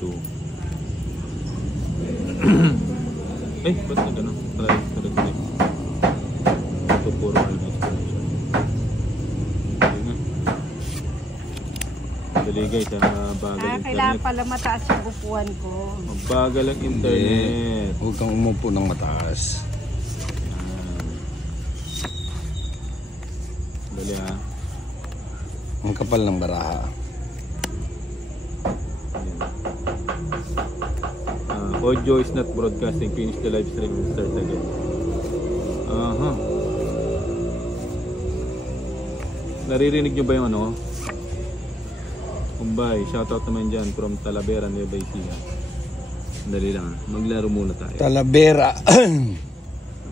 Eh, ba't na gano'n? Try. Ito puro dali guys, bagal internet. Kailangan pala mataas yung upuan ko. Bagal ang internet. Huwag kang umupo ng mataas. Dali ha. Ang kapal ng baraha. Audio is not broadcasting. Finish the live stream and start again. Aha. Naririnig nyo ba yung ano? Kumbay, shoutout naman dyan from Talavera, Nueva Ecija. Dali lang ha. Maglaro muna tayo. Talavera.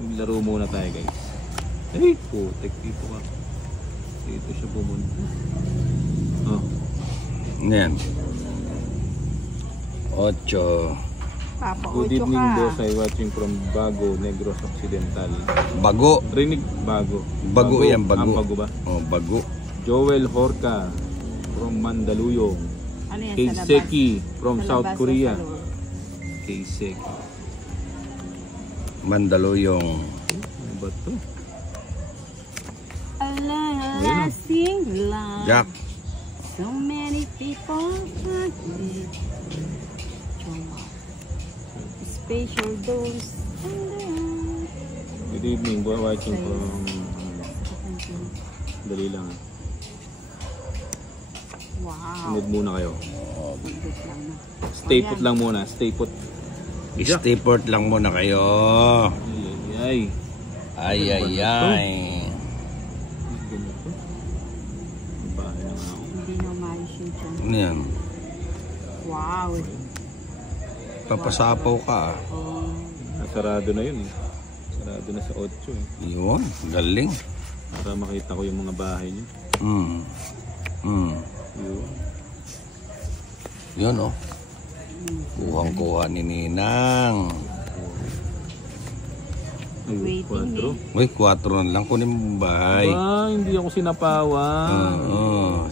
Maglaro muna tayo guys. Ay, putek dito ka. Dito siya pumunta. Oh. Yan. 8. Papa, Good evening boss, I watching from Bago, Negros Occidental. Bago. Rinig Bago. Bago yan, Bago. Bago ba? Oh, Bago. Joel Horka from Mandaluyong. Ano yan, Keiseki from sa South labas Korea. o sa loob? Keiseki. Mandaluyong. Ano ba ito? Lasting love. Jack. So many people want it. Special dose. Good evening, boy, watching from dali lang. Wow. Sunod muna kayo. Bigot lang na. Stay put lang muna, stay put. Stay port lang muna kayo. Ay. Ay, ay, ay. Ganito. Bahay na nga ako. Hindi na umayos yung tiyan. Ano yan? Wow. Papasapaw ka. Oh. Sarado na yun eh. Sarado na sa 8 eh. Yun, galing. Para makita ko yung mga bahay niyo. Yun. Yun oh. Kuhang-kuha ni Ninang. Waiting eh. Uy, 4 na lang. Kunin mo bahay. Ba, hindi ako sinapawan.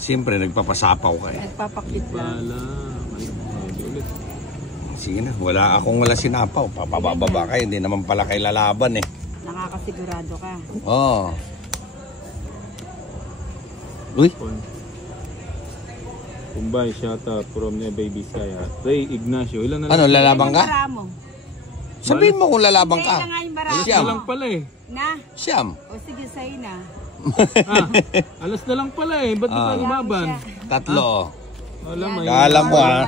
Siyempre, nagpapasapaw ka eh. Nagpapakit lang. Bala. Ay, ulit. Sige na, wala sinapaw. Papababa kayo, hindi naman pala kayo lalaban eh. Nakakasigurado ka. Oo. Uy. Kumbay, shoutout from Nueva Ecija. Ray Ignacio, ilan na lang? Ano, lalabang ka? Baramo. Sabihin mo kung lalabang ka. Kaya nga yung baramo. Alas na lang pala eh. Na? Siyam. O sige, sa'yo na. Alas na lang pala eh. Ba't di pa lumaban? 3. Alam mo. Alam mo ha.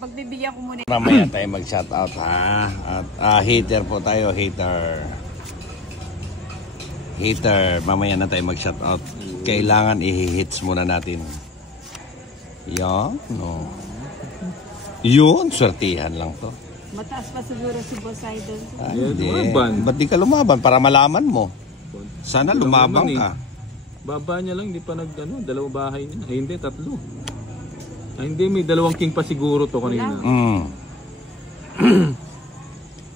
Pagbibigyan ko muna. Mamaya tayo mag-shoutout ha. At hater po tayo, hater. Hater, mamaya na tayo mag-shoutout. Kailangan i-hits muna natin. Yan, no. Yun, swertihan lang to. Mataas pa siguro si Boss Idol. Hindi. lumaban. Ba't di ka lumaban? Para malaman mo. Sana lumabang ka. Baba niya lang, hindi pa dalawa bahay niya. Ay hindi, 3. Ay hindi, may 2 king pa siguro to kanina.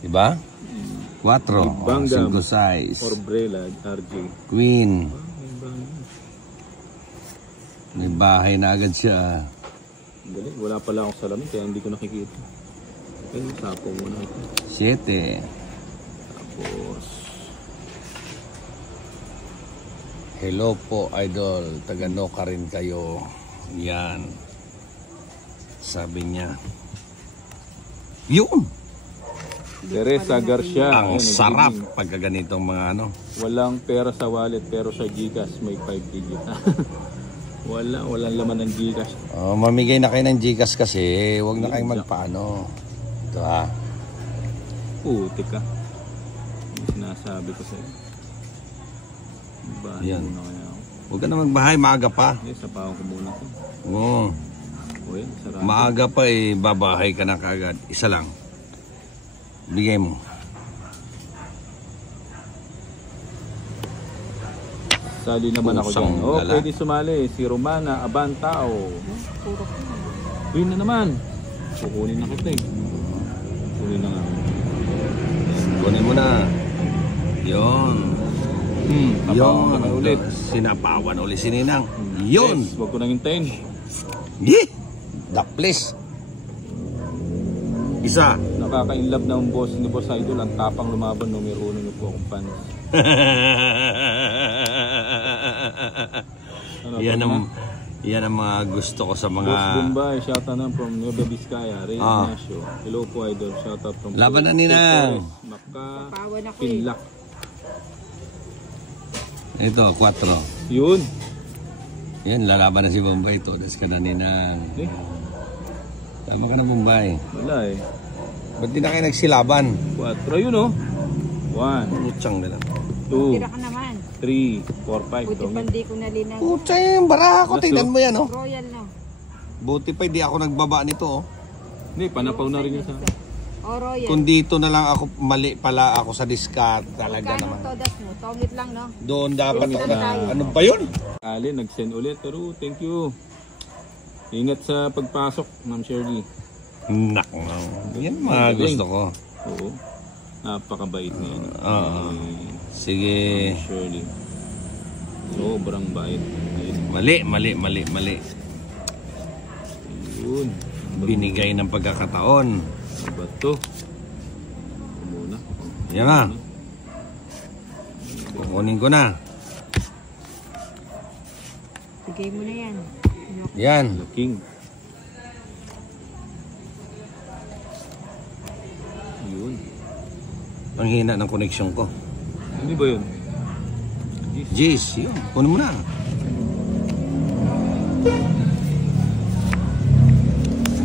Diba? 4. Banggam. 5 size. Orbrela, RJ. Queen. May bahay na agad siya. Dali, wala pala akong salamin kaya hindi ko nakikita. Okay, sapo muna ito. 7. Tapos, Hello po, idol. Tagano ka rin kayo. Yan. Sabi niya. Yun! Teresa Garcia. Ang Ayun, sarap nagiging. pagka ganitong mga ano. Walang pera sa wallet pero sa Gcash may 5 digit. Walang laman ng Gcash. Oh, mamigay na kayo ng Gcash kasi. Huwag na kayong magpaano. Ito ha. Putik ka. Yung sinasabi ko sa'yo. Bahay Yan. muna kaya ako. Huwag ka na magbahay, maaga pa. Eh, sapawan ko muna ito. Oo. O yan, sarado. Maaga pa eh, babahay ka na kaagad. Isa lang. Bigay mo. Sali naman ako Pusang dyan. Oh, dala. pwede sumali. Si Romana Abantao. Win na naman. Kukunin na kita eh. Kukunin na nga. Kunin mo na. Yun. Tapawan kami ulit. Sinapawan ulit si Ninang. Yun. Yes, huwag ko nang hintayin. Yeh! The place. Isa. Nakaka-inlove ng boss ni Boss Idol. Ang tapang lumaban, numero 1 niyo po akong fans. Ano, yan ang mga gusto ko sa mga... Boss Bombay, shoutout na from Nueva Vizcaya. Ray Ignacio. Hello po, Idol. Shoutout from... Laban na nila. Maka... Pawan ako Pinlak. Ito, 4. Yun. Yan, lalaban na si Bombay. Todas ka na ninang. Eh, Tama ka na, Bombay. wala eh. Ba't di na kayo nagsilaban? 4 yun oh. 1, Putsang na lang. 2, Tira ka naman. 3, 4, 5. Buti pa hindi ko nalinag. Putsang yung baraha ko. Tingnan mo yan, oh. Royal na. Buti pa hindi ako nagbaba nito, oh. Hindi, panapaw na rin yun sa... O Royal. Kung dito na lang ako, mali pala ako sa discard. Talaga Magkano naman. todas mo? Tongit lang, no? Doon dapat Dito ako. na tayo. Ano ba yun? Ali, nag-send ulit. Pero thank you. Ingat sa pagpasok, Ma'am Shirley. Nak, yan mga gusto ko. Oo. Napakabait niya. Oo. Ni Sige. Ma'am Shirley. Sobrang bait. Ayun. Mali. Yun. Binigay ng pagkakataon. Ano ba ito? Ito muna. Yan na. Kukunin ko na. Bigay mo na yan. Yan. The King. Yun. Ang hina ng koneksyon ko. Hindi ba yun? Jeez, yun. Kunin mo na.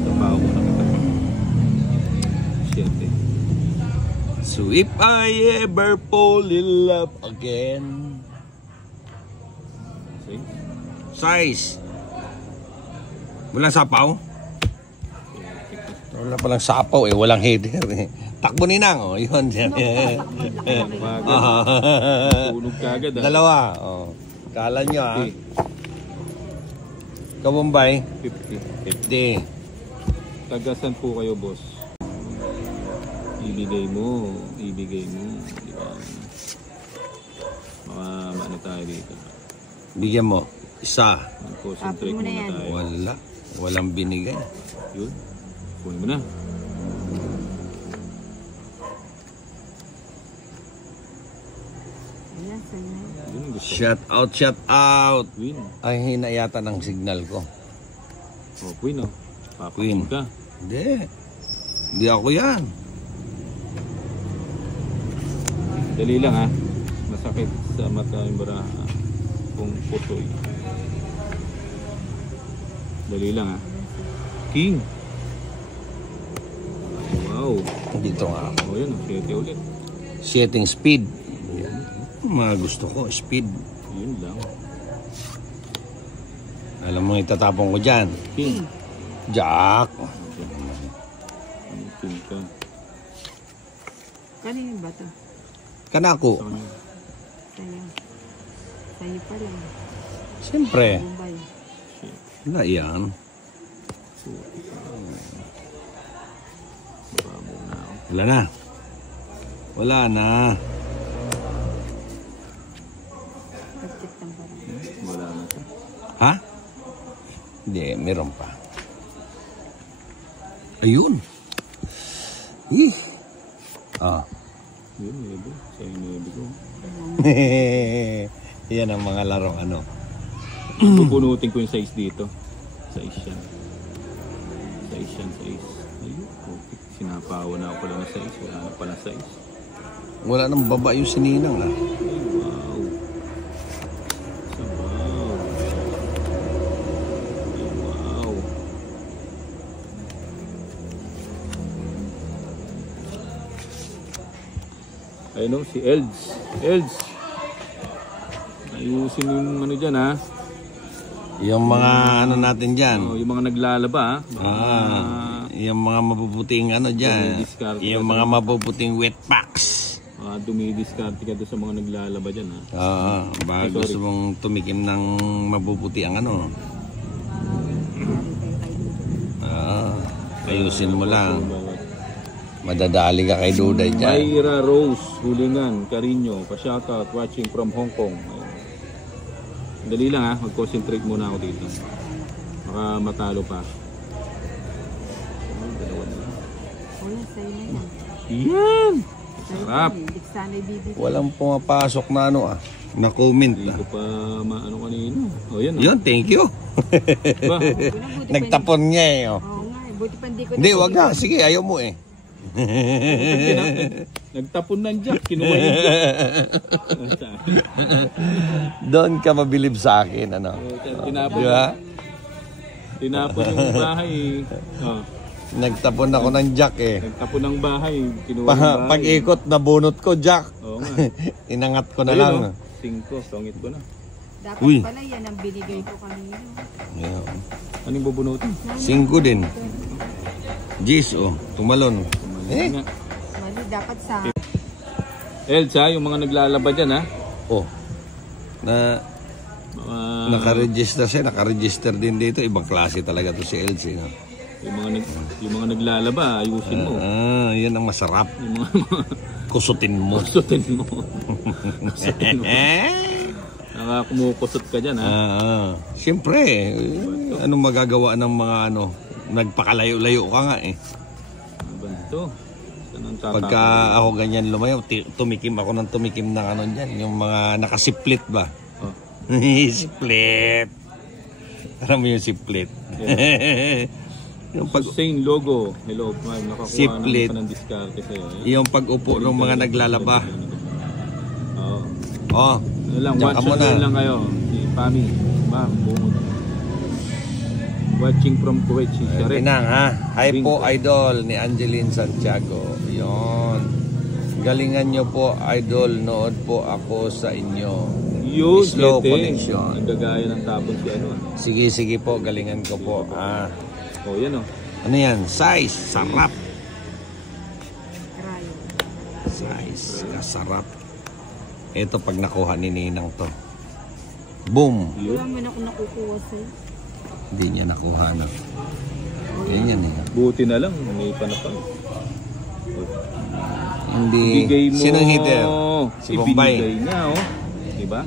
Trabaho ko na kita. Siyete. So if I ever fall in love again. Sige. Size. Walang sapaw? Wala palang sapaw eh. Walang header eh. Takbo ni Nang, oh. Yun. Tulog ka agad ah. Dalawa. Oh. Kala nyo ah. 50. Ikaw, Bombay? 50. 50. Tagasan po kayo, boss. Ibigay mo. Di ba? Maano tayo dito. Bigyan mo. Isa. Mag-concentrate Apo mo na muna yan. tayo. Wala. Walang binigay. Yun. Kunin mo na. Ayan, sana. Yun, gusto ko. Shout out. Queen. Ay, hina yata ng signal ko. Oh, Queen oh. Queen. Papakita. Hindi. Hindi ako yan. Dali lang ha. Masakit sa mata yung baraha. Kung putoy. Dali lang ha. King. Wow. Dito nga ako. O yan, 7 ulit. Setting speed. Yan. Mga gusto ko, speed. Yun lang. Alam mo, itatapon ko dyan. King. Jack. King ka. Kanino ba ito? Kanako. Sa kanya. Sa'yo. Sa'yo pa lang. Siyempre. Bombay. Wala yan. Baba muna ako. Wala na. Wala na. Pagkit ng parang. Wala na siya. Ha? Hindi, meron pa. Ayun. Eh. Ah. Yun, nebe. Sa nebe ko. Yan ang mga laro ano. Pupunutin ko yung size dito. Size yan. Size. Ayun. Okay. Sinapawa na ako pala ng size. Wala na pala size. Wala nang baba yung sininang ah. Ay, wow. Sabaw. Ay, wow. Ayun o, si Elds. Ayusin yung ano dyan ha. Yung mga ano natin dyan. Oh, yung mga naglalaba ha. Yung mga mabubuting ano dyan. Discard. Yung mga mabubuting wet packs. Dumidiskarte ka doon sa mga naglalaba dyan ha. Baka Ay, sorry. gusto mong tumikim ng mabubuti ang ano. Ayusin mo lang. Madadali ka kay Duday dyan. Myra Rose, Hulingan, Carino, pa-shoutout, watching from Hong Kong. Ayun. Dali lang ha, mag-concentrate muna ako dito. Baka matalo pa. Dalawa na lang. Wala sa'yo na yan. Yan! Sarap! Hindi ka sana'y bibigyan. Walang pumapasok na ano na comment Hindi na. ko pa maano kanino. O yan. Yun, thank you. Ba? Nagtapon niya eh. Oh. Oo nga, buti pa hindi ko Hindi, wag na. Sige, ayaw mo eh. Nagtapon ng jack. Kinuha yung jack. Doon ka mabilib sa akin, ano. Tinapon. Di ba? Tinapon yung bahay. Oh. Nagtapon ako ng jack eh. Nagtapon ng bahay. Kinuha yung bahay. Pag-ikot na bunot ko, jack. Oo nga. Inangat ko na Ayun, lang. oh. 5. Songit ko na. Dapat Uy. pala yan ang binigay ko kanina. Yeah. Anong bubunutin? 5 din. Jis, oh. Tumalon. Eh. Nga. Mali, dapat sa... Elsa, yung mga naglalaba dyan ha. Oh. Nakaregister siya. Nakaregister din dito. Ibang klase talaga to si Elsie. No? Yung mga naglalaba, ayusin mo. Yan ang masarap. Yung mga Kusutin mo. kusutin mo. Kusutin mo. Nakakumukusot ka dyan ha. Siyempre, anong magagawa ng mga ano, nagpakalayo-layo ka nga eh. Ano ba ito? Pagka ako ganyan lumayo, tumikim ako ng tumikim ng ano dyan, yung mga nakasiplit ba? Oh. Siplit. Alam mo yung siplit? Yeah. Yung pag Same logo. Hello, Prime. Nakakuha Siplit. na ng diskarte sa'yo. yung pag-upo ng mga naglalaba. Oo. Oh, Ano lang, diyan watch ka muna. lang kayo. Si Pami. Ma'am, bumod. Watching from Kuwait, si Sharif. Pinang ha. Hi Bingo. po idol ni Angeline Santiago. Yon. Galingan nyo po idol. Nood po ako sa inyo. Yun, Slow Tete. connection. Nagagaya ng tapon si ano. Sige po. Galingan ko po. Oh, yan oh. Ano yan? Size. Sarap. Krayo. Size. Kasarap. Ito pag nakuha ni Ninang to. Boom. Wala mo na ako nakukuha sa'yo. Hindi niya nakuha na. Yan eh. Buti na lang, may panapal. Hindi. Ibigay mo. Sinong hitter? Si Bombay. Ibigay niya oh. Diba?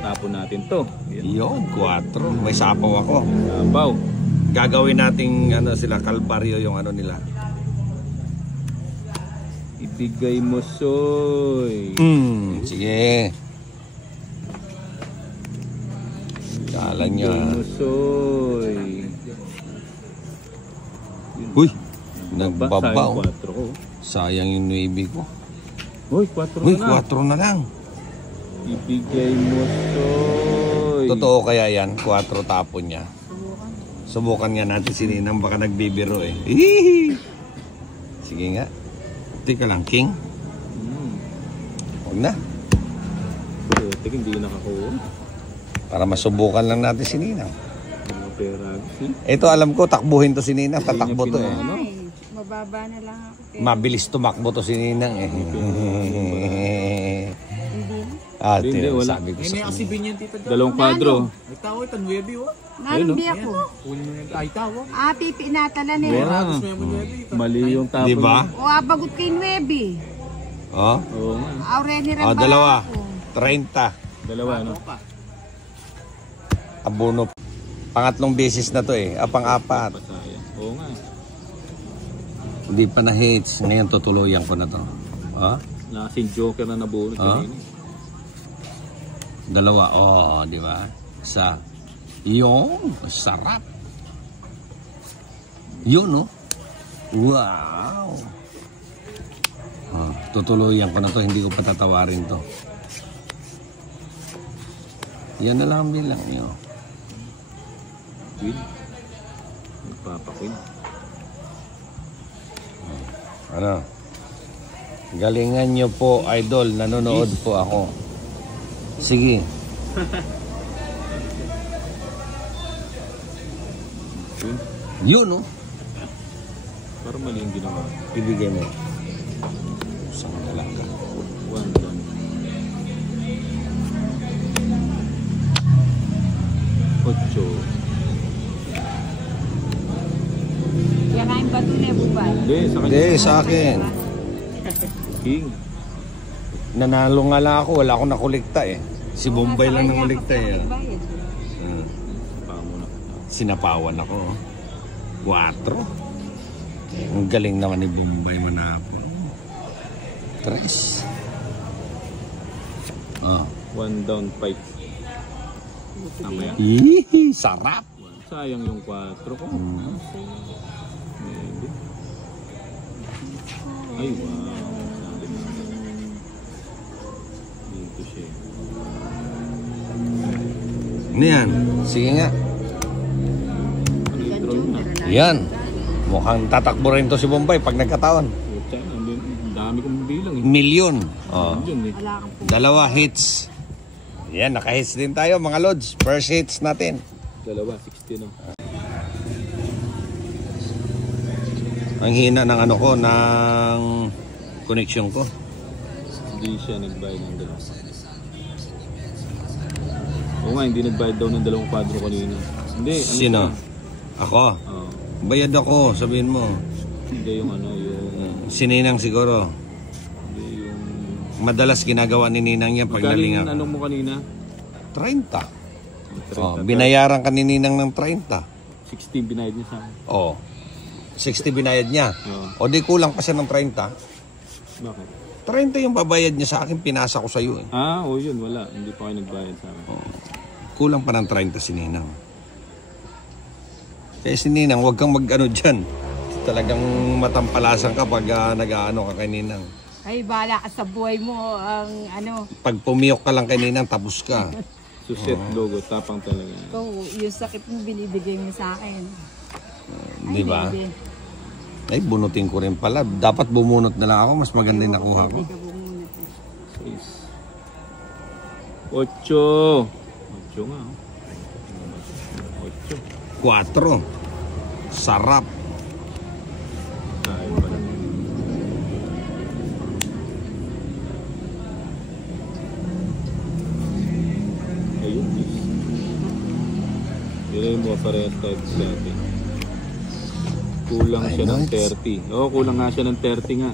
Tapon natin to. Yan. Yun, 4. May sapaw ako. Sabaw. Gagawin nating ano sila, kalbaryo yung ano nila. Ibigay mo, Soy. Sige. Kala nyo Ibigay mo, Soy. Uy, nagbabaw. Sayang 4 ko. Sayang yung 9 ko. Uy, 4 Uy, na. 4 na lang. Ibigay mo, Soy. Totoo kaya yan, 4 tapon niya. Subukan nga natin si Ninang, baka nagbibiro eh. Hihihi. Sige nga. Tika lang, King. Huwag na. Tek, hindi nakakuha. Para masubukan lang natin si Ninang. Mga pera. Ito alam ko, takbuhin to si Ninang. Tatakbo to eh. Ano? Ay, mababa na lang ako. Mabilis tumakbo to si Ninang eh. Hindi na. Hindi, wala. Sabi ko sa Kasi binyan tita daw. 2 kwadro. Nagtawa ito, 9 o. Narundi ako. Kunin mo yung ay tawa. Pipinatalan eh. Wala. Gusto mo yung 9 Mali yung tapon. Di ba? O, bagot kay Nuebi. Oh, Oo nga. Aureli oh, Rambala dalawa. ako. 30. Dalawa, no? Abono. Pangatlong beses na to eh. Pang-apat. Pasaya. Oo nga. Hindi pa na hits. Ngayon tutuluyan ko na to. Oh? Nakasing joker na nabunot Ah? kanina. Dalawa. Oh, di ba? Isa. Yung sarap. Yun, no? Wow. Oh, tutuluyan ko na to. Hindi ko patatawarin to. Yan na lang bilang nyo. Queen. Nagpapaqueen. Ano? Galingan nyo po, idol. Nanonood po ako. Sige. Queen. Yun, no? Parang mali yung ginawa. Ibigay mo. Isang dalaga. 1 down. 8. Yakain ba ito na bubay? Hindi, sa kanya. Hindi, sa akin. King. Nanalo nga lang ako. Wala akong nakulikta eh. Si Bombay lang nakulikta eh. Pamo na. Sinapawan ako. 4. Ang galing naman ni Bombay manalo. Tres. Ah. 1 down 5. Tama yan. Hihi, sarap. Sayang yung 4 ko. Maybe. Ay, wow. Sabi na. Dito siya. Ano yan? Sige nga. Control na. Yan. Mukhang tatakbo rin to si Bombay pag nagkataon. Puta, ang dami kong bilang eh. Milyon. Oh. Yun eh. Wala kang po. 2 hits. Yan, naka-hits din tayo mga lods. First hits natin. 60 no. Ang hina ng ano ko, ng connection ko. Hindi siya nagbayad ng 2. Oo nga, hindi nagbayad daw ng 2 kwadro kanina. Hindi, ano Sino? siya? Ako. Oo. Bayad ako, sabihin mo. Hindi yung ano, yung... Sininang siguro. Hindi yung... Madalas ginagawa ni Ninang yan pag Magaling nalinga. ano mo kanina? 30. Oh, binayaran ka ni Ninang ng 30. 16 binayad niya sa akin. Oh. 60 binayad niya. Oo. O di kulang pa siya ng 30. Bakit? 30 yung babayad niya sa akin, pinasa ko sa iyo eh. Ah, o yun, wala. Hindi pa kayo nagbayad sa akin. Kulang pa ng 30 si Ninang. Kaya si Ninang, huwag kang mag-ano dyan. Talagang matampalasan ka pag nag-ano ka kay Ninang. Ay, bahala ka sa buhay mo. Ang ano. Pag pumiyok ka lang kay Ninang, tapos ka. Suset logo, tapang talaga. Ikaw, yung sakit mo binibigay mo sa akin. Di ba? Hindi. Ay, bunutin ko rin pala. Dapat bumunot na lang ako. Mas maganda yung nakuha ko. Hindi ka bumunot. 8 nga. 8. 4. Sarap. Tayo pala. Ayun. Yun mo parehas tayo sa atin. Kulang Ay, siya ng nice. 30. Oo, kulang nga siya ng 30 nga.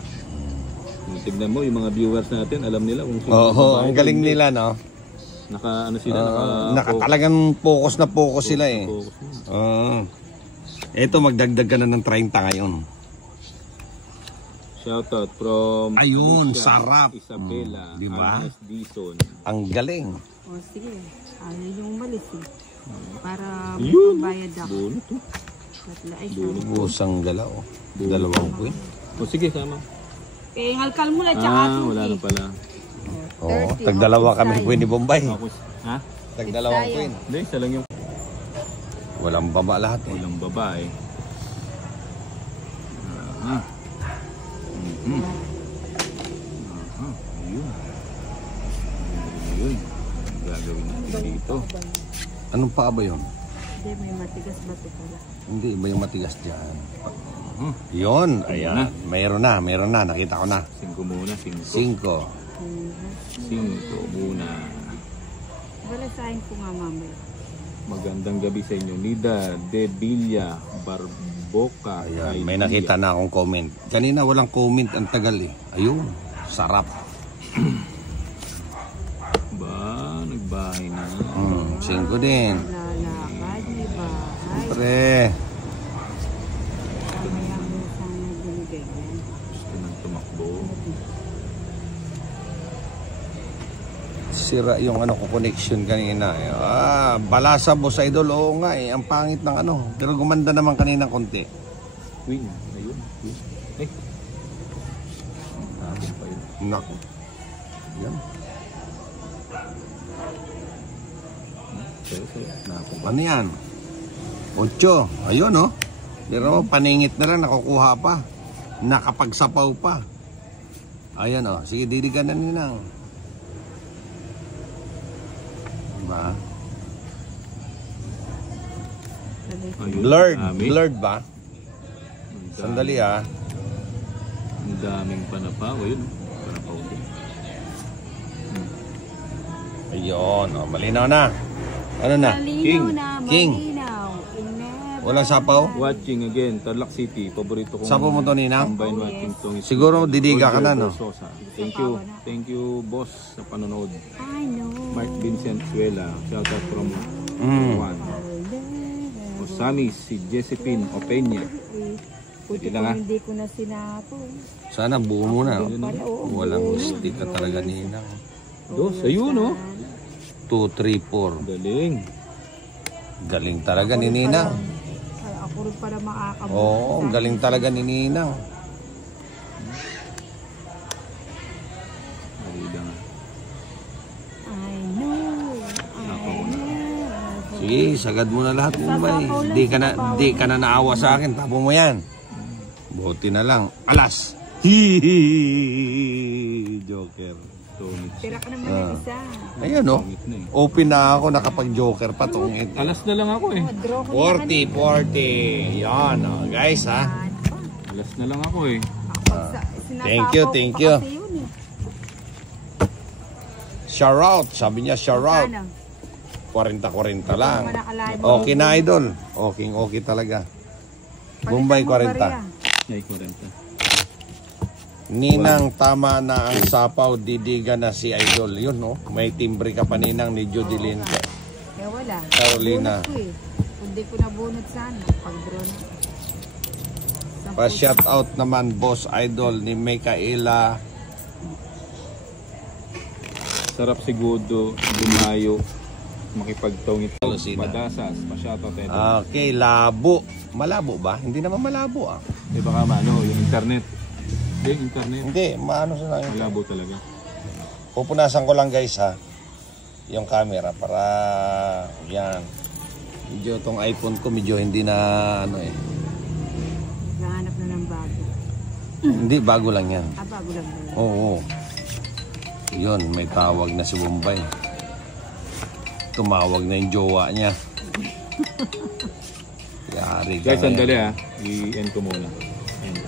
Tignan mo, yung mga viewers natin, alam nila kung sino. Oo, ang galing nila, no? Naka, ano sila, naka Talagang focus na focus sila eh. focus na. Ito, magdagdag ka na ng 30 ngayon. Shoutout from Ayun, Alicia, sarap. Isabela, Di ba? Agnes Dison. Ang galing. O sige, ayaw yung malis eh. Para Yun. bayad ako. Bunot to. Batla ay Busang galaw. 2 queen. O sige, sama. Eh, ngalkal mo lang tsaka Ah, wala na pala. Oo, tagdalawa kami queen ni Bombay. Ako, ha? Tagdalawang queen. Hindi, isa lang yung Walang baba lahat eh. ulang babae. Aha. Mhm. Aha, ayun. Ayun. Ang gagawin natin dito. Anong paa ba yun? Hindi, may matigas bato pala. Hindi, iba yung matigas dyan. Yun, ayan. Mayroon na. Nakita ko na. 5 muna, 5. 5. 5 muna. Balasahin ko nga mamaya. Magandang gabi sa inyo. Nida De Villa Barboca. Ayan, may nakita na akong comment. Kanina walang comment, ang tagal eh. Ayun, sarap. Ba, nagbahay na. 5 din. Lalakad, di ba? Ay, Pre, mamaya mo sana binigay yan. Gusto nang tumakbo. sira yung ano ko connection kanina. Balasa boss idol. Oo nga eh, ang pangit ng ano. Pero gumanda naman kanina konti. Queen, ayun. Eh. Natin pa yun. Naku. Yan. Sayo. Napong Ano yan? 8. Ayun oh. Pero paningit na lang, nakukuha pa. Nakapagsapaw pa. Ayan oh. Sige, didigan na ninang. Diba? Ayun, Blurred. dami. Blurred ba? Ang dami. Sandali ah. Ang daming panapaw. Ayun. Panapaw din. Ayun oh. Malinaw na. Ano na? King. King. Walang sapaw? Watching again, Tarlac City. Paborito kong Sapaw mo to, Ninang? combine watching tong Siguro didiga ka na, no? Sosa. Thank you. Thank you, boss, sa panonood. I know. Mark Vincent Suela. Shout out from Juan. Osami, si Josephine Opeña. Puti lang, ko ah. hindi ko na sinapo. Sana buo muna. Oh. Pala, oo, Walang buo. stick ka talaga nina. Dos, ayun oh. 2, 3, 4. Galing. Galing talaga ni Ninang. Ako rin pala makakabuo. Oo, galing talaga ni Ninang. Marida nga. I know. Sige, sagad mo na lahat mo ba eh. Di ka na naawa sa akin. Tapo mo yan. Buti na lang. Alas! Hihihihi! Joker. Tungit. Tira ka naman ng isa. Ayan oh. Tungit na eh. Open na ako. Nakapag-joker pa. Tungit. Alas na lang ako eh. Oh, draw ko na 40. Yan oh. Guys ha. Alas na lang ako eh. Thank you, thank you. Shout out. Sabi niya shout out. 40-40 lang. Okay na idol. Okay talaga. Bombay 40. Ay, 40. Ninang tama na ang sapaw, didiga na si Idol. Yun no, may timbre ka pa Ninang ni Jodilyn. Kaya wala. Carolina. Bunot ko eh. Hindi ko nabunot sana. Pag-draw na. Pa-shout out naman Boss Idol ni Mikaela. Sarap siguro dumayo. Makipagtungit. Lucina. Madasas. Pa-shoutout ito. Okay, labo. Malabo ba? Hindi naman malabo ah. Di ba ka ano, yung internet? Yung internet. Hindi, maano sa lang. Malabo talaga. Pupunasan ko lang guys ha. Yung camera para yan. Medyo tong iPhone ko medyo hindi na ano eh. Nahanap na ng bago. Hindi, bago lang yan. Bago lang ba yun? Oo. Yun, may tawag na si Bombay. Tumawag na yung jowa niya. Yari ka Guys, ngayon. sandali ha. I-end ko muna. End.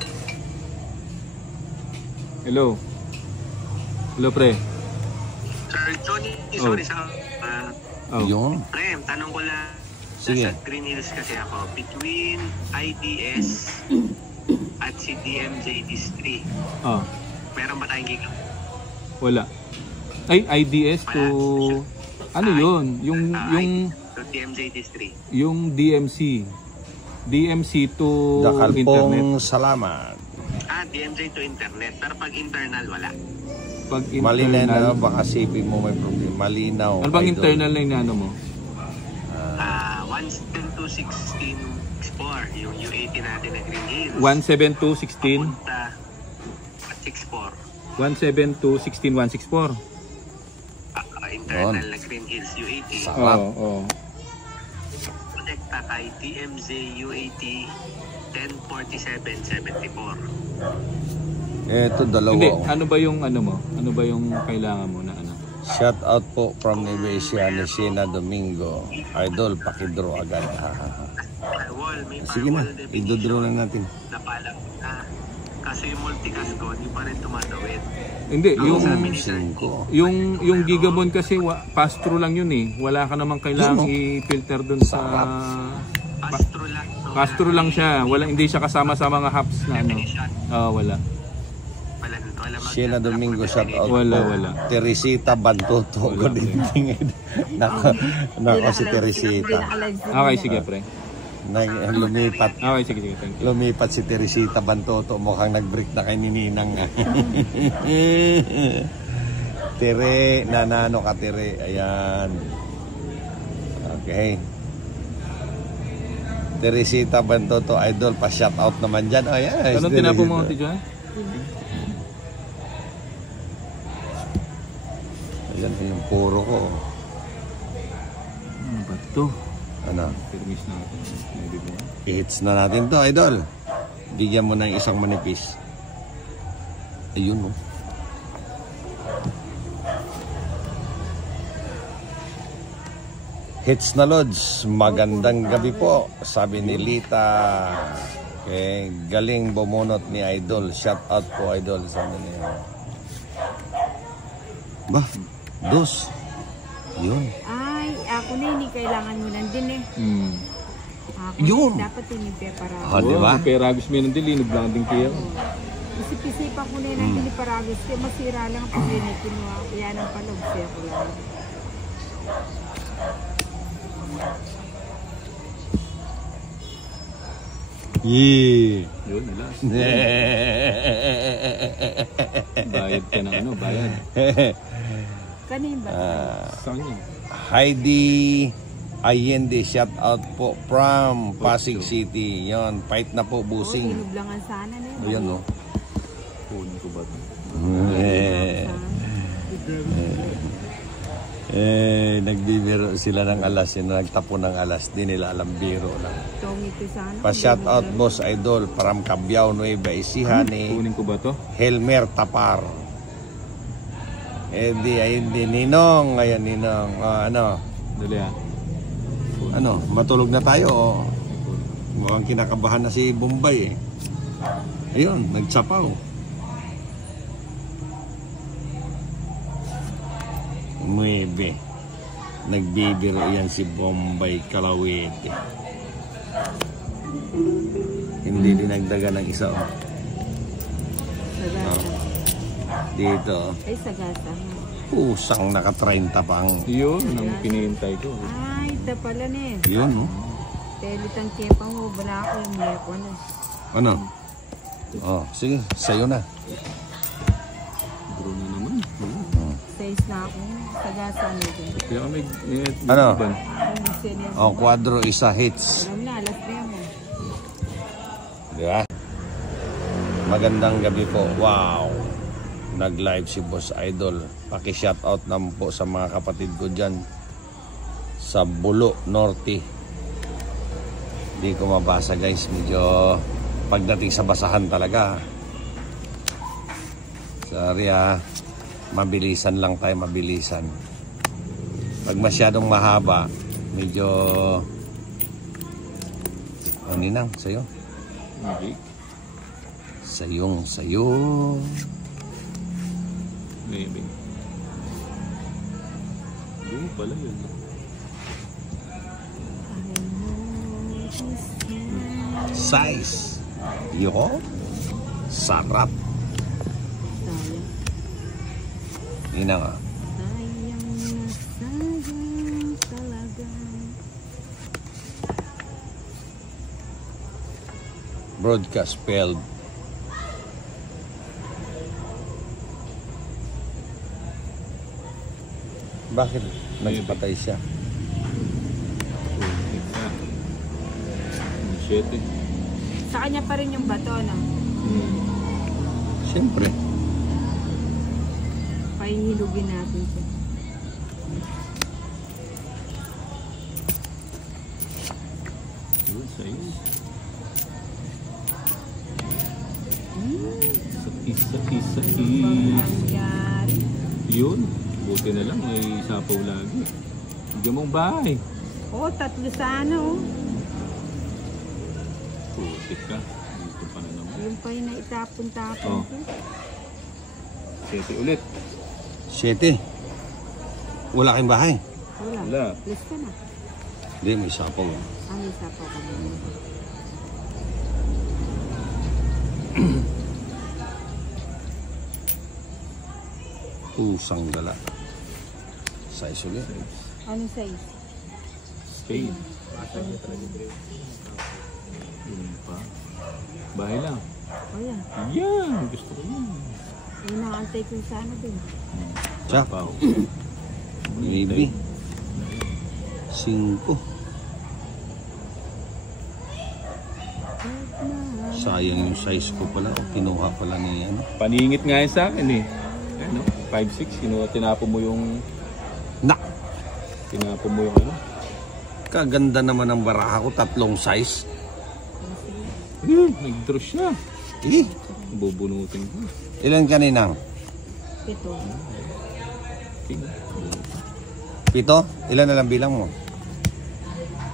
Hello. Hello, pre. Sir Johnny, Oh. sorry sa... Oh. Yun. Pre, tanong ko lang. Sige. Nasa Green Hills kasi ako. Between IDS at si DMJ District, Ah, meron ba tayong gig? wala. Ay, IDS to... Ano yun? Yung So, DMJ District. yung DMC. DMC to internet. Dakalpong salamat. DMJ to internet. Pero pag internal, wala. Pag Malinaw na internal. baka sipin mo may problema. Malinaw. Ano bang idol. internal na yung ano mo? 17216 Explore, yung U80 natin na Green Hills. 17216 Punta at 64. 17216 164. Internal na Green Hills U80. Sarap. Oo. Connecta kay TMZ U80 1047-74. Eto dalawa. Hindi, oh. ano ba yung ano mo? Ano ba yung kailangan mo na ano? Shout out po from Nevesia ni Sina Domingo. Idol, pakidraw agad. Firewall, may Sige na, firewall idodraw na natin. na palang na. Kasi yung multicast ko, hindi pa rin tumatawid. Hindi, yung 5. yung Gigabon kasi pass-through lang yun eh. Wala ka namang kailangang i-filter dun sa Pass-through lang. So, pass-through lang siya. Wala, hindi siya kasama sa mga hubs na ano. definition. Wala. Wala Sina Domingo, shout out Wala, po. wala. Teresita Bantoto. Good evening. Nako si Teresita. Okay, sige pre. Lumipat. Okay, sige, thank you. Lumipat si Teresita Bantoto. Mukhang nag-break na kay Nininang. Tere, nanano ka Tere. Ayan. Okay. Teresita Bantoto, idol, pa-shout out naman dyan. Ayan. Anong tinapo mo, Tito? Ayan, yung puro ko. Ano ba ito? Ano? Permis natin. Maybe ba? I-hits na natin to, idol. Bigyan mo ng isang manipis. Ayun, oh. Hits na Lods, magandang gabi po, sabi ni Lita. Okay, galing bumunot ni Idol. Shout out po, Idol. Sabi niya. Ba, dos. Yun. Ay, ako na hindi kailangan mo lang din eh. Ako Yun. dapat yung preparado. Ah, di ba? Peragos mo yun ng dilinog lang din kaya. Isip-isipan ko na yun ang piniparagos. Kaya masira lang ang pag-inay. Kinuha ko yan ang palog. Kaya ko lang. Yeah. Yun, alas. Bayad ka ng ano, bayad. Kanin ba? Saan yun? Heidi Allende, shout out po from Pasig City. Yon, fight na po, busing. Hinublangan sana na yun. Ayan, no. Kunin ko ba ito? Nagbibiro sila ng alas, nagtapo ng alas, di nila alam, biro lang. Tong ito sana. Pa-shout out boss idol from Cabiao, Nueva Ecija ni Kunin ko ba ito? Helmer Tapar. Ayun din, Ninong. Ayan, Ninong. Dali ah. Matulog na tayo. Mukhang kinakabahan na si Bombay eh. Ayun, nagsapaw. Nuebe. Nagbibiro yan si Bombay Kalawete. Hindi dinagdagan ng isa. Sagasa. Dito. Ay, sagasa. Pusang naka-30 pang. Yun, ang pinihintay ko. Ay, ito pala na eh. Yun, no? Telitang kepang mo, wala ako yung mepo na. Ano? Oh, sige, sa'yo na. Bro na naman. Size na ako. Sagasa na din. Kaya may Ano? Yung disenyo. Oh, kwadro isa hits. Alam na, alas na mo. Di ba? Magandang gabi po. Wow! Nag-live si Boss Idol. Paki-shoutout naman po sa mga kapatid ko dyan sa Bulo, Norte. Hindi ko mabasa guys. Medyo pagdating sa basahan talaga. Sorry ha. Mabilisan lang tayo, mabilisan. Pag masyadong mahaba, medyo... Ninang, sa'yo. Okay. Sayo. Maybe. Yun pala yun. Size. Yoko. Sarap. Sayang. Ina nga. Sayang talaga. Broadcast failed. Bakit nagpatay siya? Shit eh. Sa kanya pa rin yung bato, no? Siyempre. Pahihilugin natin siya. Yun sa'yo. Isa. Nangyari. Yun. Buti na lang, may sapaw lagi. Bigyan mong bahay. Oo, 3 sana, oh. Putik ka. Dito pa na naman. Yung pa yung naitapon-tapon Oh. ko. 7 ulit. 7. Wala kayong bahay? Wala. Wala. Please ka na. Hindi, may sapaw. Ang isa pa ka naman. Pusang gala. Size ulit. Ano size? Spade. Yun pa. Bahay lang. O yan. Yan. Gusto ko yan. Yung nakantay ko sana din. Siya. Sapaw. Maybe. 5. Sayang yung size ko pala. Kinuha pala ni ano. Paningit nga yun sa akin eh. Ano? 5'6". Tinapo mo yung... Tinapo mo yung ano? Kaganda naman ang baraha ko. 3 size. Nag-draw siya. Bubunutin ko. Ilan kaninang? 7. King. 7? Ilan na lang bilang mo?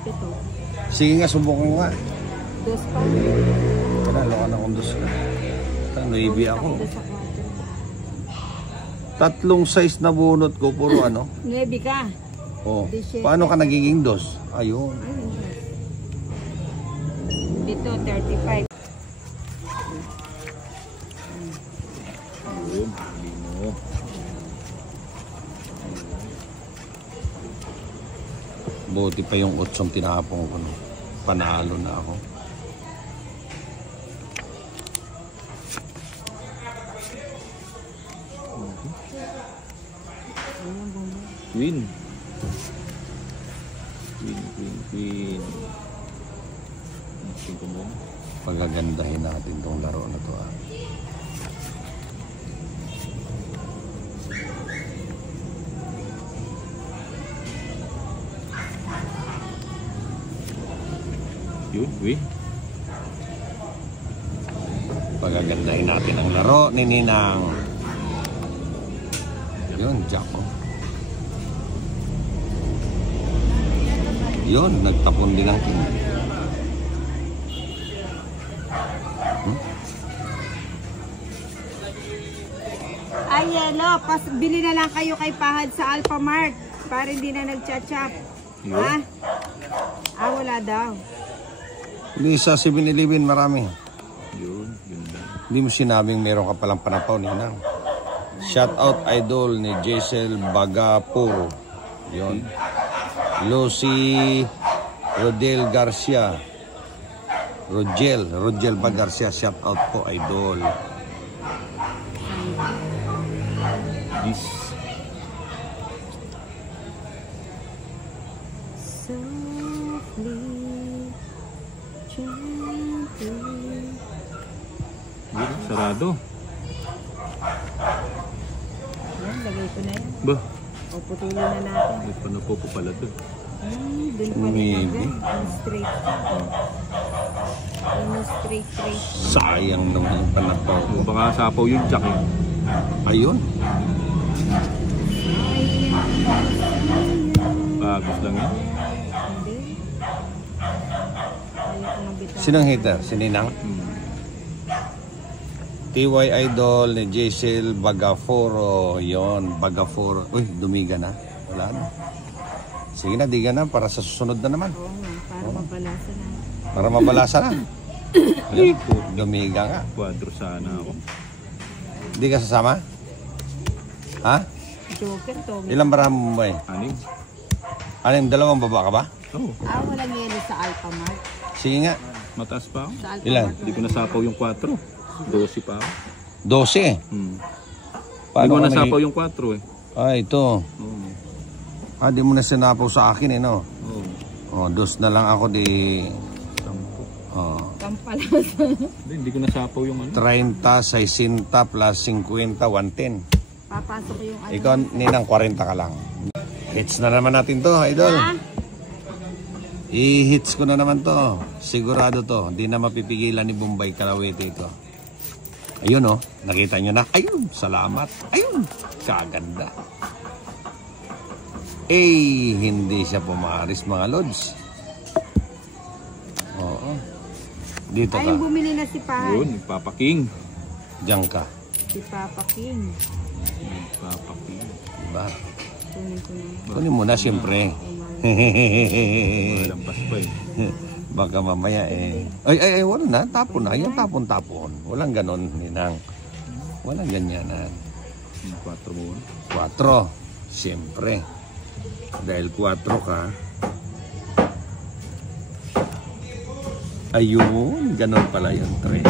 7. Sige nga, subukan ko nga. 2 pa. Panalo ka na kung 2 ka. Naibi ako. Ako sa 3 size na bunot ko, puro ano. 9 ka. Oh. Paano ka nagiging 2? Ayun. Dito, 35. Ayun. Hindi mo. Buti pa yung 8 tinapong ko. No? Panalo na ako. Queen. Queen. Tingin ko mo. Pagagandahin natin tong laro na to ah. Yun, Queen. Pagagandahin natin ang laro ni Ninang. Yun, Jack. Oh. Yun, nagtapon din ang king. Ay, Yelo, bili na lang kayo kay Pahad sa Alphamart para hindi na nagchat-chat. Yun. Ha? Wala daw. Hindi sa 7-Eleven marami. Yun, ganda. Hindi mo sinabing meron ka palang panapaw, Ninang. Shout out idol ni Jaisel Bagapuro. Yun. Lucy Rodel Garcia. Rogel ba Garcia? Shout out po idol. This. Softly, gently. Yun, sarado. Yan, lagay ko na yan. Ba, O, putulin na natin. may panapopo pala to. Dun pa Maybe. nilagay. Yung straight. Yung straight. Sayang naman ang panapaw. Baka sapaw yung Jack eh. Ayun. Pagos lang yan. Hindi. Ayoko mabitawan. Sinong hater? Si Ninang? TY Idol ni Jaisel Bagaforo. Yon, Bagaforo. Uy, dumiga na. Wala na. Sige na, diga na para sa susunod na naman. Oo nga, para mabalasa na. Para mabalasa na. Ayun, dumiga nga. Kwadro sana ako. Hindi ka sasama? Ha? Joker to. Ilang barama mo ba eh? Anim? Anong dalawang baba ka ba? Oo. Walang yelo sa Alphamart. Sige nga. Mataas pa ako. Sa Alphamart. Ilan? Hindi ko nasapaw yung 4. 12 pa ako. 12. Hindi Paano ko ka nasapaw nag- yung 4 eh. ito. Oo. Di mo na sinapaw sa akin eh, no? Oo. Dos na lang ako di... 10. Kampalasa. Hindi ko nasapaw yung ano. 30, 60 plus 50, 110. Papasok yung ano. Ikaw, Ninang, 40 ka lang. Hits na naman natin to, idol. Ha? I-hits ko na naman to. Sigurado to. Hindi na mapipigilan ni Bombay Kalawete ito. Ayun oh, nakita nyo na. Ayun, salamat. Ayun, kaganda. Hindi siya pumaris mga lods. Oo. Dito Ay, ka. bumili na si Pahad. Yun, Papaking. Diyan ka. Si Papa King. Papaking. Diba? Kunin ko na. Kunin mo na siyempre. Malampas pa eh. Baka mamaya eh. Ay, wala na. Tapon na. Yung tapon. Walang ganon, Ninang. Walang ganyanan. Yung 4 mo. 4. Siyempre. Dahil 4 ka. Ayun. Ganon pala yung 3.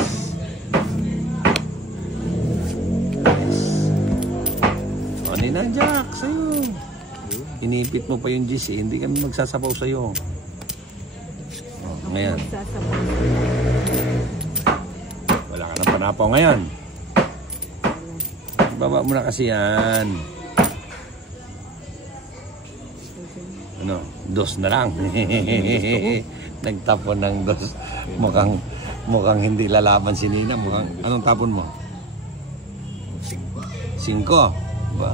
O, Ninang Jack, sa'yo. Inipit mo pa yung GC. Hindi kami magsasapaw sa'yo. Ngayon. Sasabaw. Wala ka ng panapaw ngayon. Baba mo na kasi yan. Ano? 2 na lang. Nagtapon ng 2. Mukhang hindi lalaban si Nina. Anong tapon mo? 5. Ba?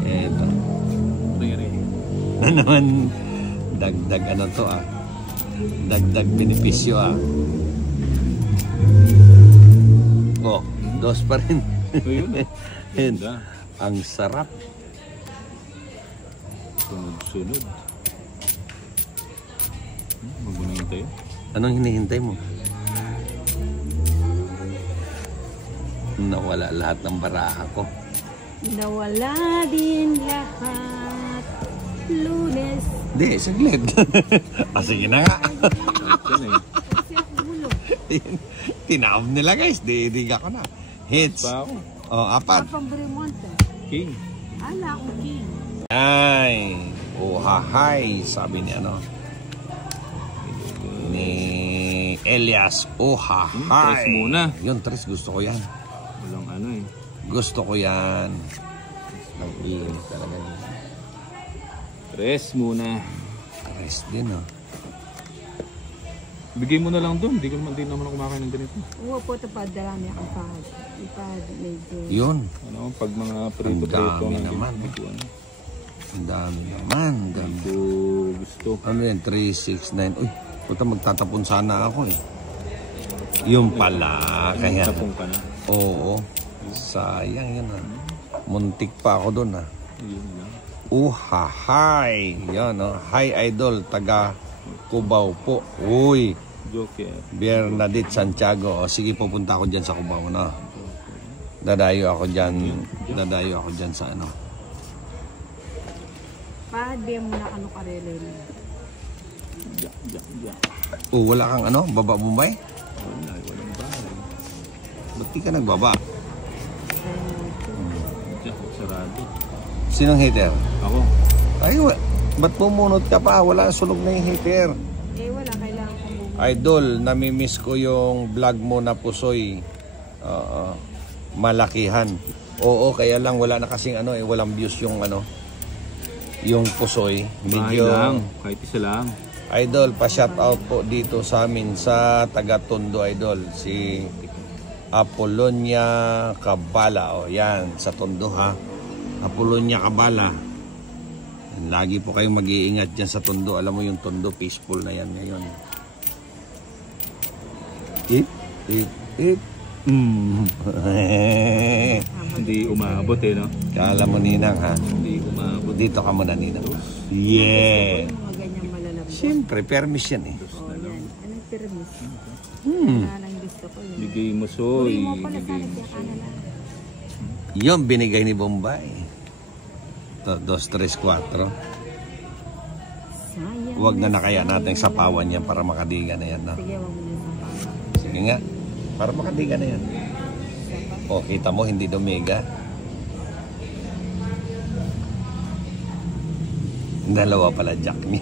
Eto. Na naman. Dagdag ano to ah. Dagdag benepisyo ah. Oh, 2 pa rin. Ayun. Ang sarap. Sunod-sunod. Magbunayin tayo. Anong hinihintay mo? Nawala lahat ng baraha ko. Nawala din lahat. Lunes. Hindi, saglit. Sige na nga. Yan eh. Kasi ako gulo. Tinawag nila guys. Di ka ko na. Hits. Pa ako. Oh, 4. Kapang Bremonte. King. Ala akong King. Ay, uhahay, sabi ni ano. Ni Elias, uhahay. Tres muna. Yun, tres, gusto ko yan. Walang ano eh. Gusto ko yan. Nag-iinis talaga yun. Tres muna. Tres din, oh. Bigay mo na lang doon. Hindi naman ako kumakain ng ganito. Oo po, ito pa, dalami akong pahad. Ipad, medyo. Yun. Ano, pag mga prito-prito. Ang dami naman. Ang dami naman. Ang dami. Ito gusto. Ano yan? 3, 6, 9. Uy, puta magtatapon sana ako eh. Yung pala. Kaya. Tapong ka na. Oo. Sayang yan ah. Muntik pa ako doon ah. Yun lang. Uhahay. Yan oh. Hi Idol. Taga Cubao po. Uy. Joke eh. Bernadette Santiago. O, sige, pupunta ako dyan sa Cubao na. Dadayo ako dyan. Dadayo ako dyan sa ano. Pahad, di mo na ano karelo. Diyan. Oh, wala kang ano? Baba Bombay? Walang bahay. Ba't di ka nagbaba? Diyan, sarado. Sinong hater? Ako. Ay, ba't pumunot ka pa? Wala, sunog na yung hater. Eh, wala, kailangan ko mo. Idol, namimiss ko yung vlog mo na pusoy. Malakihan. Oo, kaya lang wala na kasing ano eh, walang views yung ano, yung pusoy. Medyo lang, kahit isa lang. Idol, pa-shout out po dito sa amin sa taga Tondo, Idol. Si Apolonia Cabala. O, yan, sa Tondo ha. Apolonia Cabala. Lagi po kayong mag-iingat dyan sa Tondo. Alam mo yung Tondo, peaceful na yan ngayon. Hindi umabot eh, no? Kala mo, Ninang, ha? Hindi umabot. Dito ka muna, Ninang. Yeah! Mga ganyang malalambot. Siyempre, permission eh. O, yan. Anong permis? Wala lang gusto ko yun. Bigay mo, Soy. Uri mo pala Bigay sana, mo, kaya ka Soy. na lang. Yung binigay ni Bombay. 2, 3, 4. Sayang. Huwag na kaya natin sapawan yan para makadiga na yan. No? Sige, wag mo na sapawan. Sige nga. Para makadiga na yan. O, kita mo, hindi dumiga. Dalawa pala, Jack. Na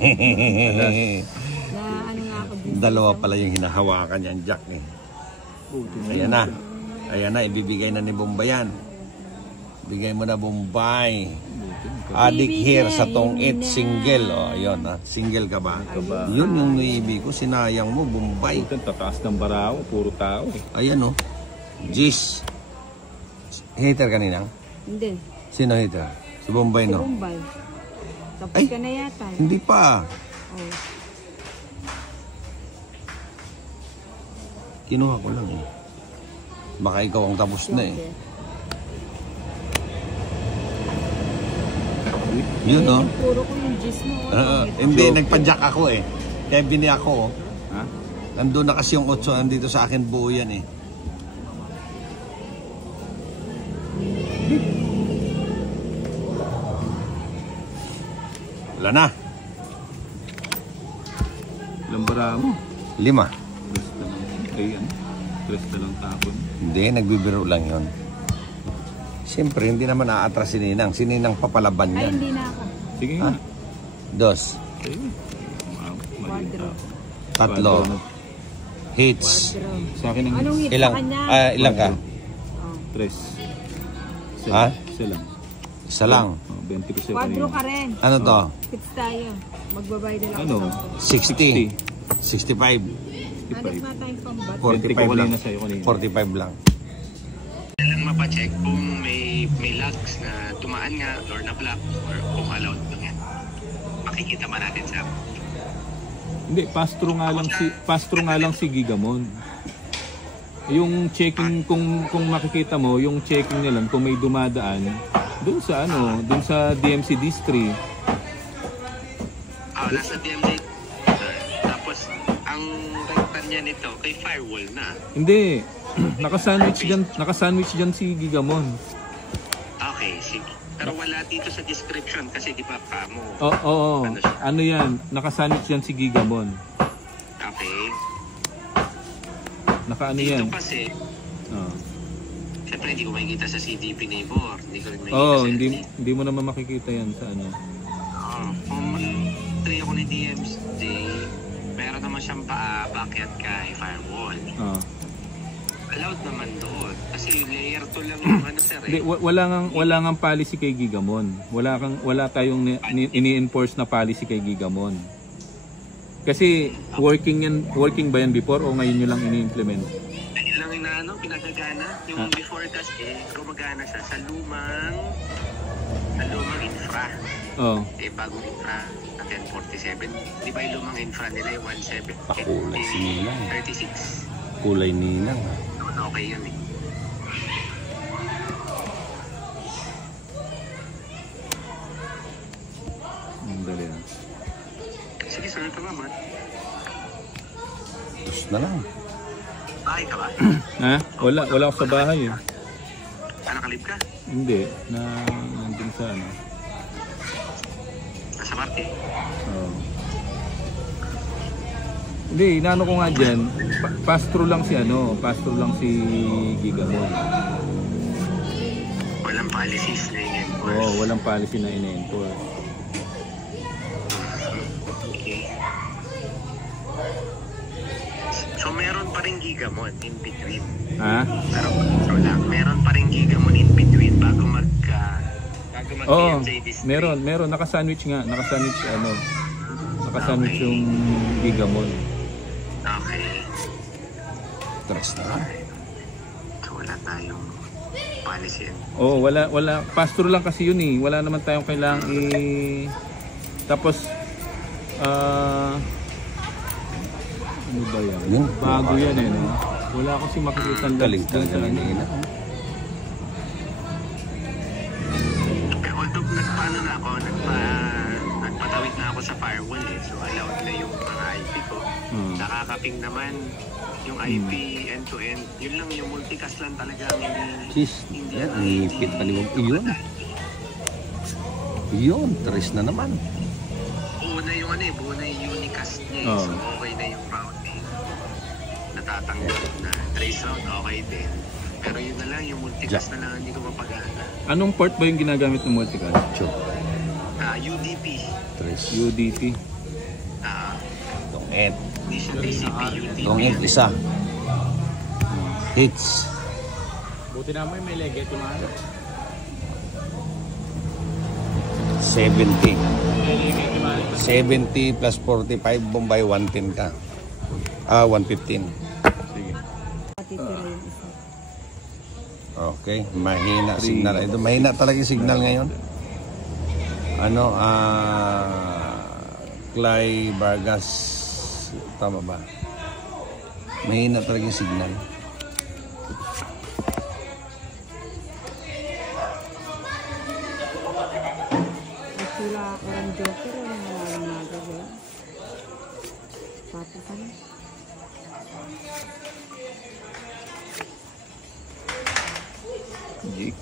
ano nga ako dito. Dalawa pala yung hinahawakan niyang Jack. Ayan na. Ayan na, ibibigay na ni Bombay yan. Bigay mo na, Bombay. Adik here sa tong 8 single. O, ayun ha. Single ka ba? Yun yung nuibi ko. Sinayang mo, Bombay. Ito, tataas ng barao. Puro tao eh. Ayan o. Jis. Hater kanina? Hindi. Sino hater? Si Bombay, Si no? Bombay. Tapos Ay. ka na yata. Hindi pa. Oh. Kinuha ko lang eh. Baka ikaw ang tapos na eh. Yun o. Puro ko yung gis mo. Hindi, nagpa-jack ako eh. Kaya bini ako. Ha? Nandun na kasi yung 8. Nandito sa akin buo yan eh. Wala na. Ilang bara mo? 5. Tres na lang. Ay, ano? Tres na lang tapon. Hindi, nagbibiro lang yun. Siyempre, hindi naman aatras si Ninang. Si Ninang papalaban Ay, yan. hindi na ako. Sige Ha? nga. 2. Sige. Mali Quadro. 3. Hits. Quadro. Sa akin ang Anong hit Ilang? sa kanya? Ilang ka? Oh. tres. Isa Ha? lang. Isa lang. Isa lang. Oh, 20 pesos Quadro kanina. ka rin. Ano to? Hits tayo. Magbabayad na lang Ano? ako. 60. 65. Hanap na tayong pambat. 45 ko lang. kanina sa'yo kanina. 45 lang. Kailan mapacheck kung may lags na tumaan nga or na-block or kung allowed lang yan. Makikita man natin sa Hindi, pastro nga lang si Gigamon. Yung checking kung makikita mo, yung checking nila kung may dumadaan doon sa doon sa DMC District. nasa DMD. Tapos ang rektan niya nito kay firewall na. Hindi. Naka-sandwich diyan si Gigamon. Okay, sige. Pero wala dito sa description kasi di ba kamo. Oo. Ano 'yan? Naka-sandwich diyan si Gigamon. Okay. Naka-ano Dito 'yan? kasi Oh. Siyempre, hindi ko makikita sa CDP neighbor. Hindi ko rin makikita Oh, sa hindi mo naman makikita yan sa ano. Kung mag-try ako ni DMJ, meron naman siyang paakyat kay firewall. Allowed naman doon. Kasi layer 2 lang yung ano sir Hindi, wala ngang policy kay Gigamon. Wala tayong ini-enforce na policy kay Gigamon. Kasi working ba yan before o ngayon nyo lang ini-implement? Ayun lang yung pinagagana. Yung before kasi, gumagana siya sa lumang infra. Oh. Bagong infra, 1047. Di ba yung lumang infra nila yung 17? Pakulay si Ninang. 36. Kulay Ninang. Okay yun eh. Dali na. Sige sir, tama. Tapos na lang. Bahay ka ba? Ha? Wala ako sa bahay eh. Nakalib ka? Hindi. Nandun sa ano. Nasa Marte? Oh. Hindi, inaano ko nga dyan, pass-through lang si Gigamon. Walang policies na yun. Oo, walang policy na in-enforce. Okay. So meron pa rin Gigamon in between. Ha? Meron pa rin Gigamon in between bago Oo, mag-PMJ district. meron. Naka-sandwich nga. Naka-sandwich yung Gigamon. Okay. Tres na lang. So wala tayong policy. Oo, wala. Pass-through lang kasi yun eh. Wala naman tayong kailangang Tapos, ano ba yan? Yun. Bago yan eh, no? Wala kasi makikita ang Galing talaga ni Ninang. Although nagpatawid na ako sa firewall eh. So allowed na yung mga IP ko. Nakakaping naman yung IP end-to-end. Yun lang yung multicast lang talaga ang Jeez, yan, nipit pa ni Bob. Iyon, tres na naman. buo na yung unicast niya eh. So okay na yung routing. Natatanggap na trace route, okay din. Pero yun na lang, yung multicast na lang hindi ko mapagana. Anong port ba yung ginagamit ng multicast? UDP. Tres. UDP. Itong end. Hindi siya TCP, UDP. Itong end, isa. Hits. Buti naman may legit yung ano. 70. 70 plus 45, Bombay 110 ka. 115. Sige. Patitira yung isa. Okay, mahina signal. Ito, mahina talaga yung signal ngayon. Clay Vargas. Tama ba? Mahina talaga yung signal. Sila ako ng joker o yung nagagawa. Tapos ano? Jake.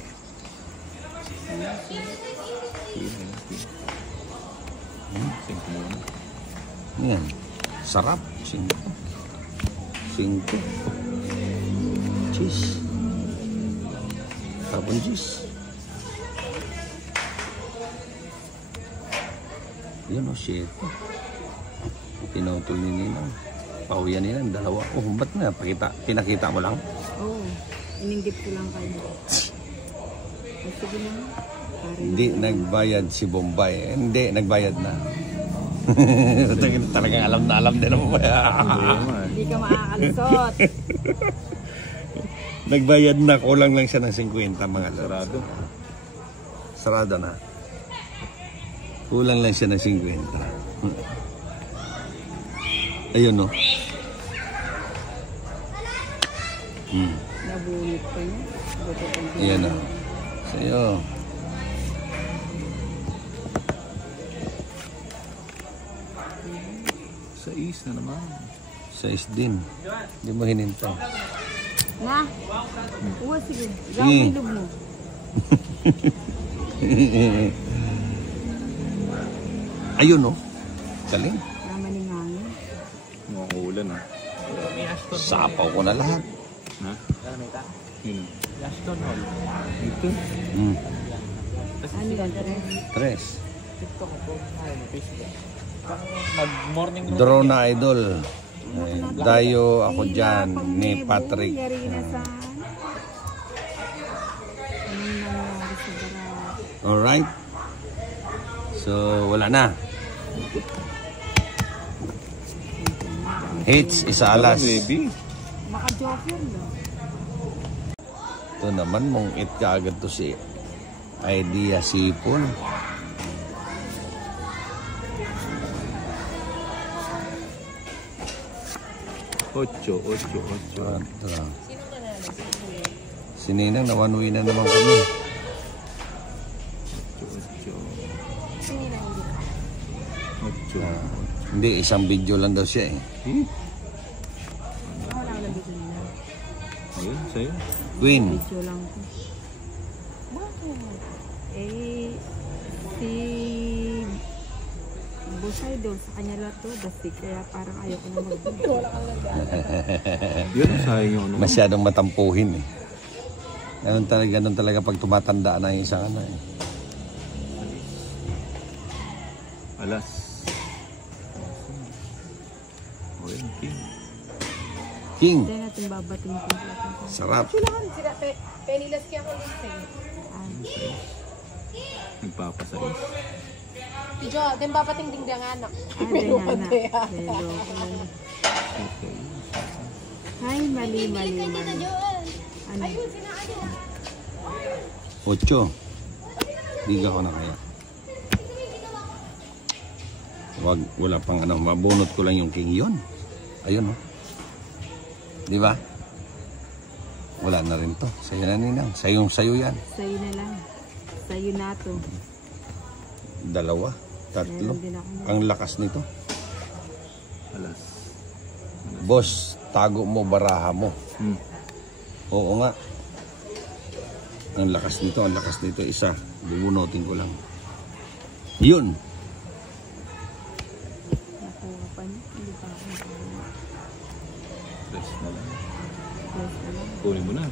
Yan. Sarap. 5. Cheese. Tapon cheese. Yun o, shit. Pinutol ni Ninang. Pauyan nila, dalawa. Oh, ba't na? Pinakita mo lang? Oo. Ininggit ko lang kayo. Sige na. Hindi nagbayad si Bombay. Hindi, nagbayad na. Talagang alam din mo ba? Hindi ka makakalusot. Nagbayad na, kulang lang siya ng 50 mga Sarado. Sarado na. Kulang lang siya ng 50. Ayun no. Nabunit pa niya. Ayan o. Sa'yo. Sa isa naman. 6 din. Hindi mo hinintay. Na? Uwa, sige. Gawin ilog mo. Ayun no. Galing. Tama ni hangin. Mukhang ulan ah. Sapaw ko na lahat. Ha? Yun ah. Ashton Hall. Ito. Ano yan? Tres. TikTok ako. Ayun, Facebook. Mag-morning routine. Draw na idol. Ay, dayo ako dyan ni Patrick. Yari na sa... Anong nangyari sa barat? Alright. So, wala na. Hits, isa alas. Baby. Maka-joker no? Ito naman, mong it kaagad to si Idea Sipon. Ocho. Ito. Si Ninang, nawanuin na naman kami. Ocho. Hindi, isang video lang daw siya eh. Wala lang dito nila. Ayun, sa'yo. Queen. Video lang ko. Bakit? Eh, si... Busay daw sa kanya lang to. Basta kaya parang ayoko na mag-video. Yun, sayang yung ano. Masyadong matampuhin eh. Ganun talaga pag tumatanda na yung isang ano eh. Alas. Ayun, king. King. Hindi natin babating ko. Sarap. Sila penilas kaya ko listing. Nagpapasayos. Tiyo, din babating ding dang anak. Hello ko na. Okay. Hi, mali. Ano? Ocho. Biga ko na kaya. Wala pang ano, mabunot ko lang yung king yun. Ayun oh. Di ba? Wala na rin to. Sa'yo na Ninang. Sayo yan. Sa'yo na lang. Sa'yo na to. Dalawa. Tatlo. Meron din ako. Ang lakas nito. Alas. Boss, tago mo baraha mo. Oo nga. Ang lakas nito. Isa. Bubunutin ko lang. Yun. Nakuha pa niya. Hindi pa ako nakuha. Rest na lang. Close na lang. Kunin mo na.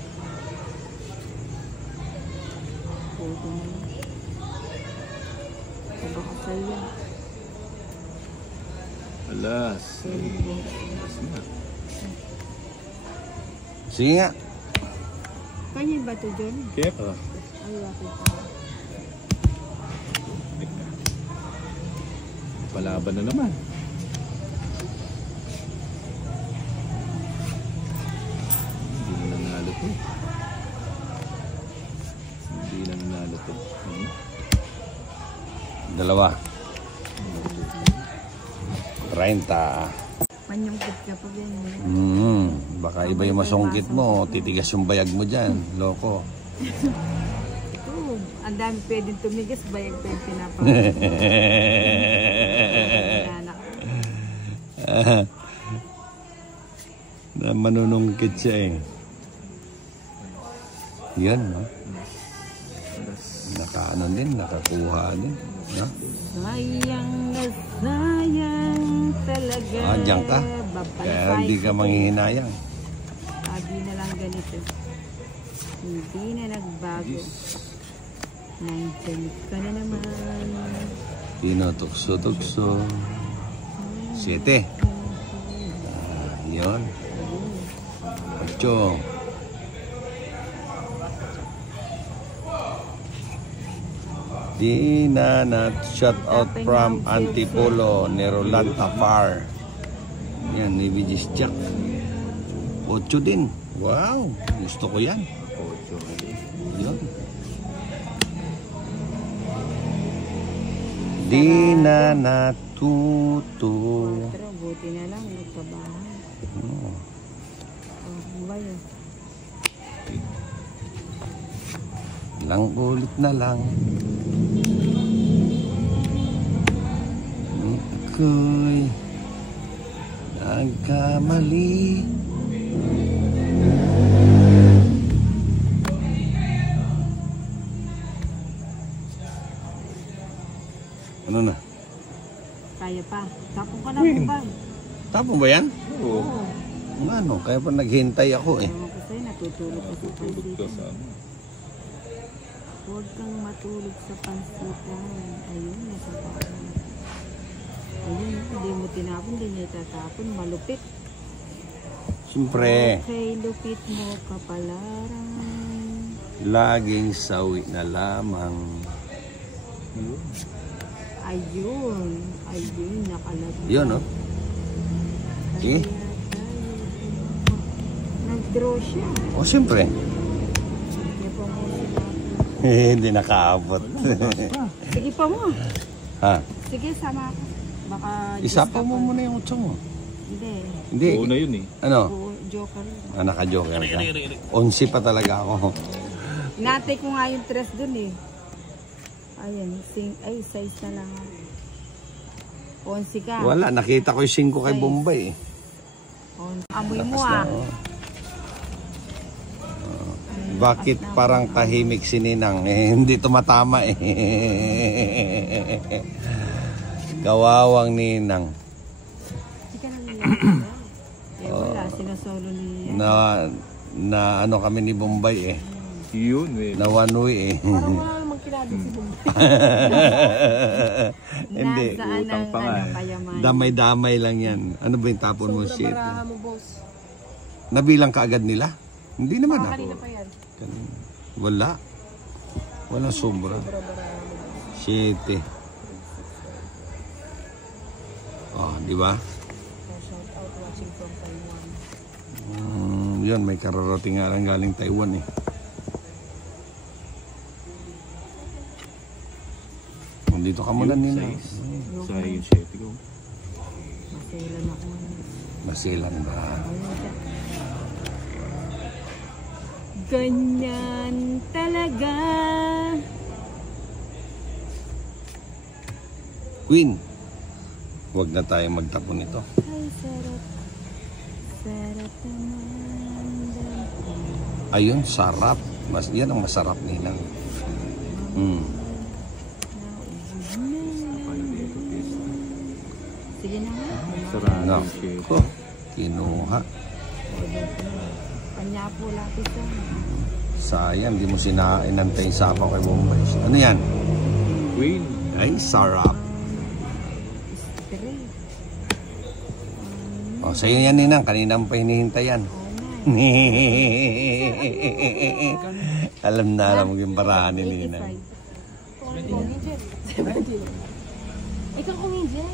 Photo mo lang. Sabi ko sa'yo yan. Alas. Alas na. Sige nga. Kanya ba ito, John? Kep. Ay, lapit pa. Palaban na naman. Hindi na nanalo to. Dalawa. 30. Manyungkit ka pag yan. Baka iba yung masungkit mo. Titigas yung bayag mo dyan. Loko. Ito, ang dami pwedeng tumigas. Bayag pa yung pinapag. Na manunungkit siya eh. Yan, no? Nakaano din, nakakuha din. No? Sayang na sayang talaga. Diyan ka. Kaya hindi ka manghihinayang. Sabi na lang ganito. Hindi na nagbago. Nandiyan ka na naman. Tinutokso-tokso. 7. Yun. 8. Di na shout out from Antipolo, Neroland Afar. Yan, ni Vigis Jack. 8 din. Wow, gusto ko yan. 8. Yun. Di na natuto. Pero buti na lang, nagpabahan. Oh. Bayo. Lang ulit na lang. Ako'y nagkamali. Ano na? Kaya pa. Tapos ka na ba? Tapos ba yan? Oo. Ano? Kaya pa naghintay ako eh. Ewan ko sa'yo, matutulog ka sa Tulog ka pansitan. sa ano. Huwag kang matulog sa pansitan. Ayun, nasa parang. Ayun, hindi mo tinapon, hindi niya itatapon. Malupit. Siyempre, Okay, lupit mo kapalaran. laging sawi na lamang. Ayun, nakalagay. Yun, no? Eh? Nag-draw siya. O, siyempre. Hindi pa mo sinabi. Hindi nakaabot. Sige pa mo. Ha? Sige, sama ako. Baka... Isapa mo muna yung utso mo. Hindi. Hindi. Oo na yun eh. Ano? Joker. Naka-joker ka. 11 pa talaga ako. Natay ko nga yung tres dun eh. Ayan, size na lang. 11 ka. Wala, nakita ko yung 5 kay Bombay eh. Amoy mo Lakas na, ah. oh. Bakit parang tahimik si Ninang? Eh, hindi tumatama eh. Kawawang Ninang. Hindi ka nang eh wala, sinasolo ni... Na ano kami ni Bombay eh. Yun eh. Na one-way eh. Parang wala namang kilala si Bombay. Hindi. Nasaan utang ang pa nga eh. kayamanan? Damay-damay lang yan. Ano ba yung tapon mo? Sobra Shit. baraha mo, boss. Nabilang ka agad nila? Hindi naman ako. Kanina pa yan. Wala. Walang sobra. Sobra baraha mo, boss. 7. Oh, di ba? Shout out watching from Taiwan. Yun, may kararating nga lang galing Taiwan eh. Dito ka muna nila. Sa yung 7 ko. Masilan ako. Masilan ba? Ganyan talaga. Queen, huwag na tayo magtapon nito. Ay, sarap. Sarap naman. Ayun, sarap. Yan ang masarap nila. Sige na nga. Sarado No. yung 7. Oh, kinuha. Kanya po lapis yan. Sayang, di mo inantay sa ako kay Bombay. Ano yan? Queen. Ay, sarap. Straight. O, sa'yo yan, Ninang. Kanina mo pa hinihintay yan. Alam mo yung barahan ni Ninang. Ikaw comedian.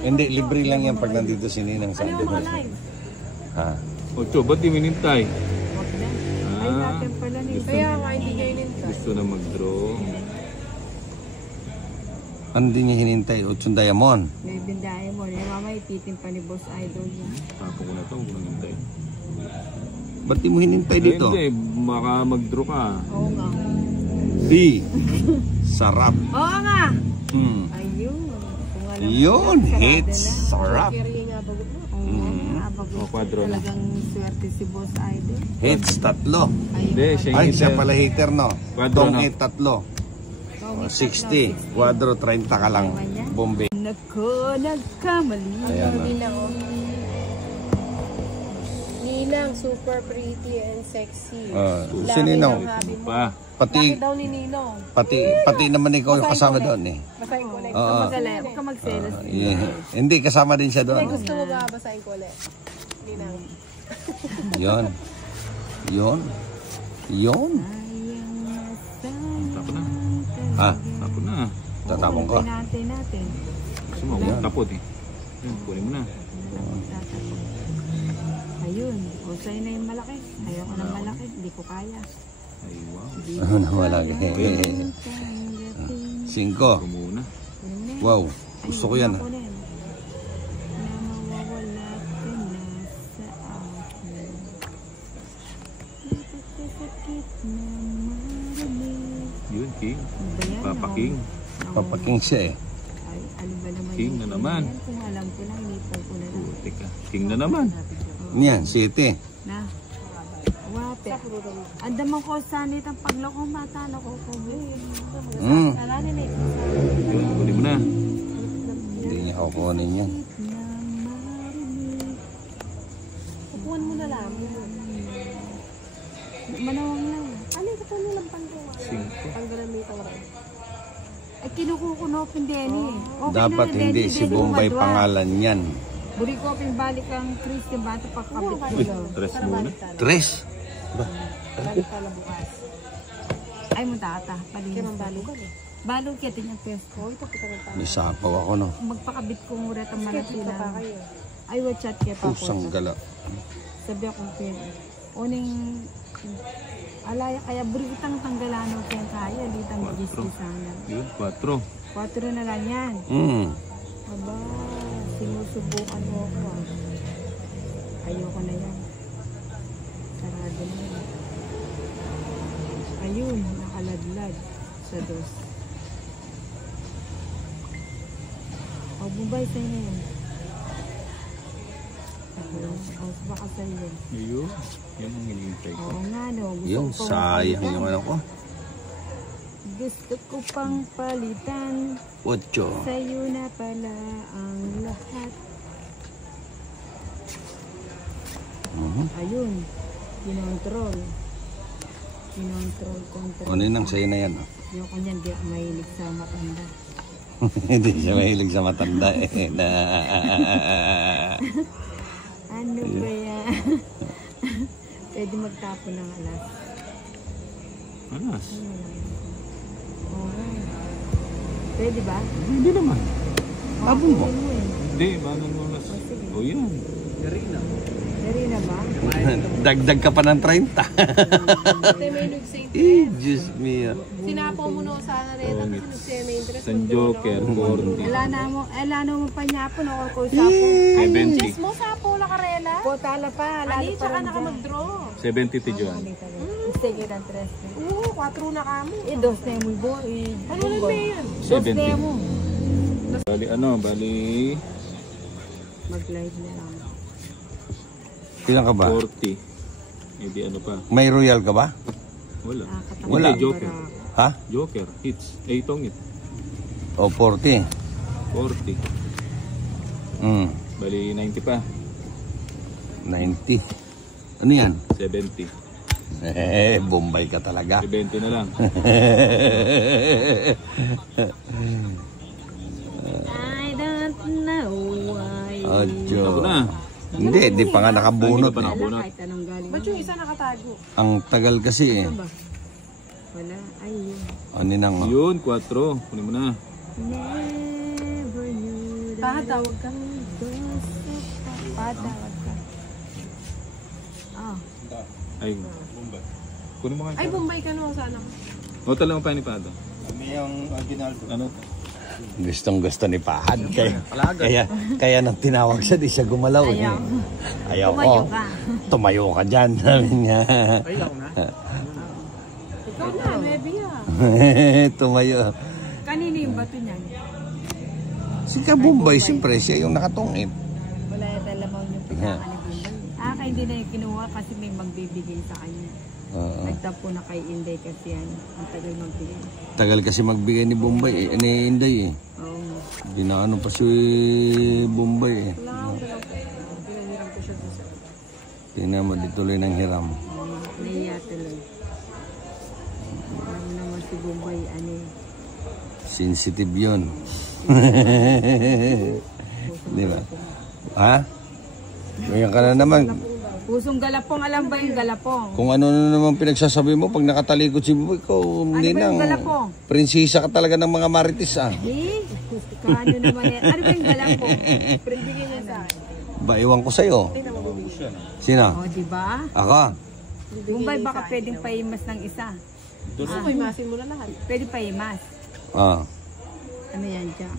Hindi, libre lang yan pag nandito si Ninang sa Ano yung mga live? Ha? 8, ba't di minintay? Wag na. Ay, natin pala ni... Kaya nga hindi niya inintay. Gusto na mag-draw. Ano din niya hinintay? Uchong Diamond. May bindahe mo. Mamaya ititim pa ni Boss Idol yun. Tapo ko na ito, huwag ko nangintay. Ba't di mo hinintay dito? Hindi, baka mag-draw ka. Oo nga. Di. Sarap. Oo nga! Hmm. Ayun. Kung alam Yun, ko, sarado hits. na. Sarap. Kaya nga bago mo. Oo nga. Bago O, kwadro na. talagang swerte si Boss Idol. Hits, 3. Ayun. Hindi, siya Ay, yung siya hitter. pala hater, no? Kwadro, Tong no? hit, 3. 60. Quadro, 30 ka lang. Bombay. Nako, nagkamali. Ayan na. Ninang, oh. Ninang, super pretty and sexy. Si Ninong. Sabi mo. Pa. Bakit Pati, daw ni Ninong? pati naman ikaw yung kasama doon eh. Basahin ko ulit. Oo. Huwag ka magselos. Hindi, kasama din siya May doon. gusto mo ba basahin ko ulit? Ninang. Yon. Yon. Yon. Tapo na. Ha? Tapo na. Tatapon ko. Natin. Gusto mo, huwag tapot eh. Yan, kunin mo na. Ayun. O sa'yo na yung malaki. Ayoko ng malaki. Hindi ko kaya. Ay, wow. Ano na malaki. 5. Ito muna. Wow. Gusto ko yan. Na mawawala ka na sa akin. Napakasakit na marinig. Yun, King. Ano ba yan? Papa King. Papaking siya eh. Ay, ano ba naman King na yung naman. yan? Kung alam ko lang, inipan ko na lang. Putik ka. King na naman. Yan, 7. Na. Wate. Andaman ko sanit ang pagloko mata na ko ko. Hmm. Alanin na ito. Yun, kunin mo na. Hindi niya kukunin yan. Upuan mo na lang. Manawang lang. Ano ito po nilang panggawa? 5. Panggalan may tawaran. Ay, kinukukunopin din eh. Okay Dapat na, hindi Denny, si Denny, Bombay umadwa. pangalan yan. Buri ko balik ang Christian Bato pagkabit ko Uy, daw. 3 muna. Tres. Balik pala bukas. Ay, mo tata. Kaya mambalugan eh. Balog kita niyang pesto. Oh, ito po talaga tayo. Isapaw ako no. Magpakabit ko mura ang Skip malaki dito pa na. kayo. Ay, what chat kaya pa Pusang gala. Sabi ako kaya. Uning alaya kaya buritang tanggalano kaya kaya litang magis sana. Yun, 4. 4 na lang yan. Aba, sinusubukan mo ako. Ayoko na yan. Sarado na yan. Ayun, nakaladlad sa dos. O, Bombay sa'yo na yan. O, baka sa'yo. Ayun. Yan ang hinihintay ko. Oo nga, no. Gusto Yung ko pang sayang palitan. yung ano ko. Gusto ko pang palitan. 8. Sa'yo na pala ang lahat. Ayun. Kinontrol. Control. Ano yun ang sa'yo na yan? Yung kanyan, di ako mahilig sa matanda. Hindi siya mahilig sa matanda eh. Ano ba yan? Pwede magtapon ng alas. Anas. Oo. Pwede ba? Hindi naman. Abong mo. Pwede mo eh. Hindi, manang oras. O yan. Dari na ba? Dagdag ka pa ng 30. Ate may nagsaint. Diyos mio. Sinapo mo no sana rin. Tapos nagsaya may interest. San Joker, 40. Ala mo pa niya po, no? Or sapo. 70. Diyos mo sa po lakarela. Potala pa. Lalo Ali, pa tsaka rin naka dyan. mag-draw. 70 ti John. Sige ng 3. Oo, 4 na kamo. Dos na yung mulbo. Ano lang ba yan? Dos na 70. mo. Bali, Mag-live na lang. Ilan ka ba? 40. Hindi ano pa. May royal ka ba? Wala. Wala. Hindi, Joker. Ha? Joker. Hits. Itong it. O 40. 40. Bali, 90 pa. 90. Ano yan? 70. Bombay ka talaga. 70 na lang. I don't know why. Adyo. Ako na. Hindi, di pa nga nakabunot. Hindi ka pa Eh. nakabunot. Kahit anong galing. Ba't yung isa nakatago? Ang tagal kasi eh. Ba? Wala. Ay, yun. Ano nang Yun, 4. Kunin mo na. Never knew that Tatawag ka. patawad ka. Ah. Ay, kunin mo Ay, kayo. Bombay ka no sana. O, talagang panipado. Ano? gustong gusto ni Pahad. Kaya nang tinawag siya, di siya gumalaw. Ayaw. Ayaw Tumayo ko. ka. Tumayo ka dyan. Sabi niya. Ayaw na. Ikaw na, maybe ah. Tumayo. Kanino yung bato niyan? Si Kabumbay, siyempre siya yung nakatungit. Wala yung dalamaw yung pinaka ni Bumbay. Ah, kaya hindi na yung kinuha kasi may magbibigay sa kanya. Nagtapo na kay Inday kasi yan. Ang tagal magbigay. Tagal kasi magbigay ni Bombay eh. Ni Inday eh. Oo. Dinaano pa si Bombay eh. Pinahiram ko siya dito. Tingnan mo, di tuloy ng hiram. Nahiya tuloy. Alam naman si Bumbay, ano eh. Sensitive yun. Di ba? Ha? Ganyan ka na naman. Pusong galapong, alam ba yung galapong? Kung ano na naman pinagsasabi mo, pag nakatalikod si Bombay, ikaw hindi Ano ba yung nang galapong? prinsesa ka talaga ng mga marites ah. Eh, kano naman yan. Ano ba yung galapong? Bigay niya sa akin. Ba, iwan ko sa'yo. Sino? O, diba? Ako? Bumbay, baka pwedeng paimas ng isa. Gusto ko imasin mo na lahat. Pwede paimas. Ah. Ano yan, Jack?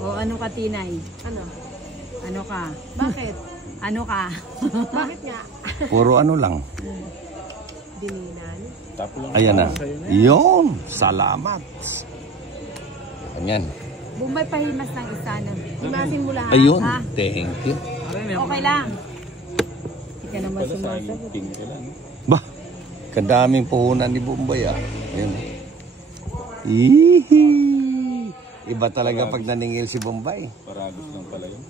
O, ano ka, Tinay? Ano? Ano ka? Bakit? Ano ka? Bakit nga? Puro ano lang. Dininan? Ayan na. Yun. Salamat. Ganyan. Bumbay, pahimas ng isa na. Imasin mo lahat. Ayun. Ah. Thank you. Okay lang. Hindi ka naman sumasagot. King ka lang. Bah, kadaming puhunan ni Bombay ah. Ayun. Ihi. Iba talaga pag naningil si Bombay. Paragos lang pala yun.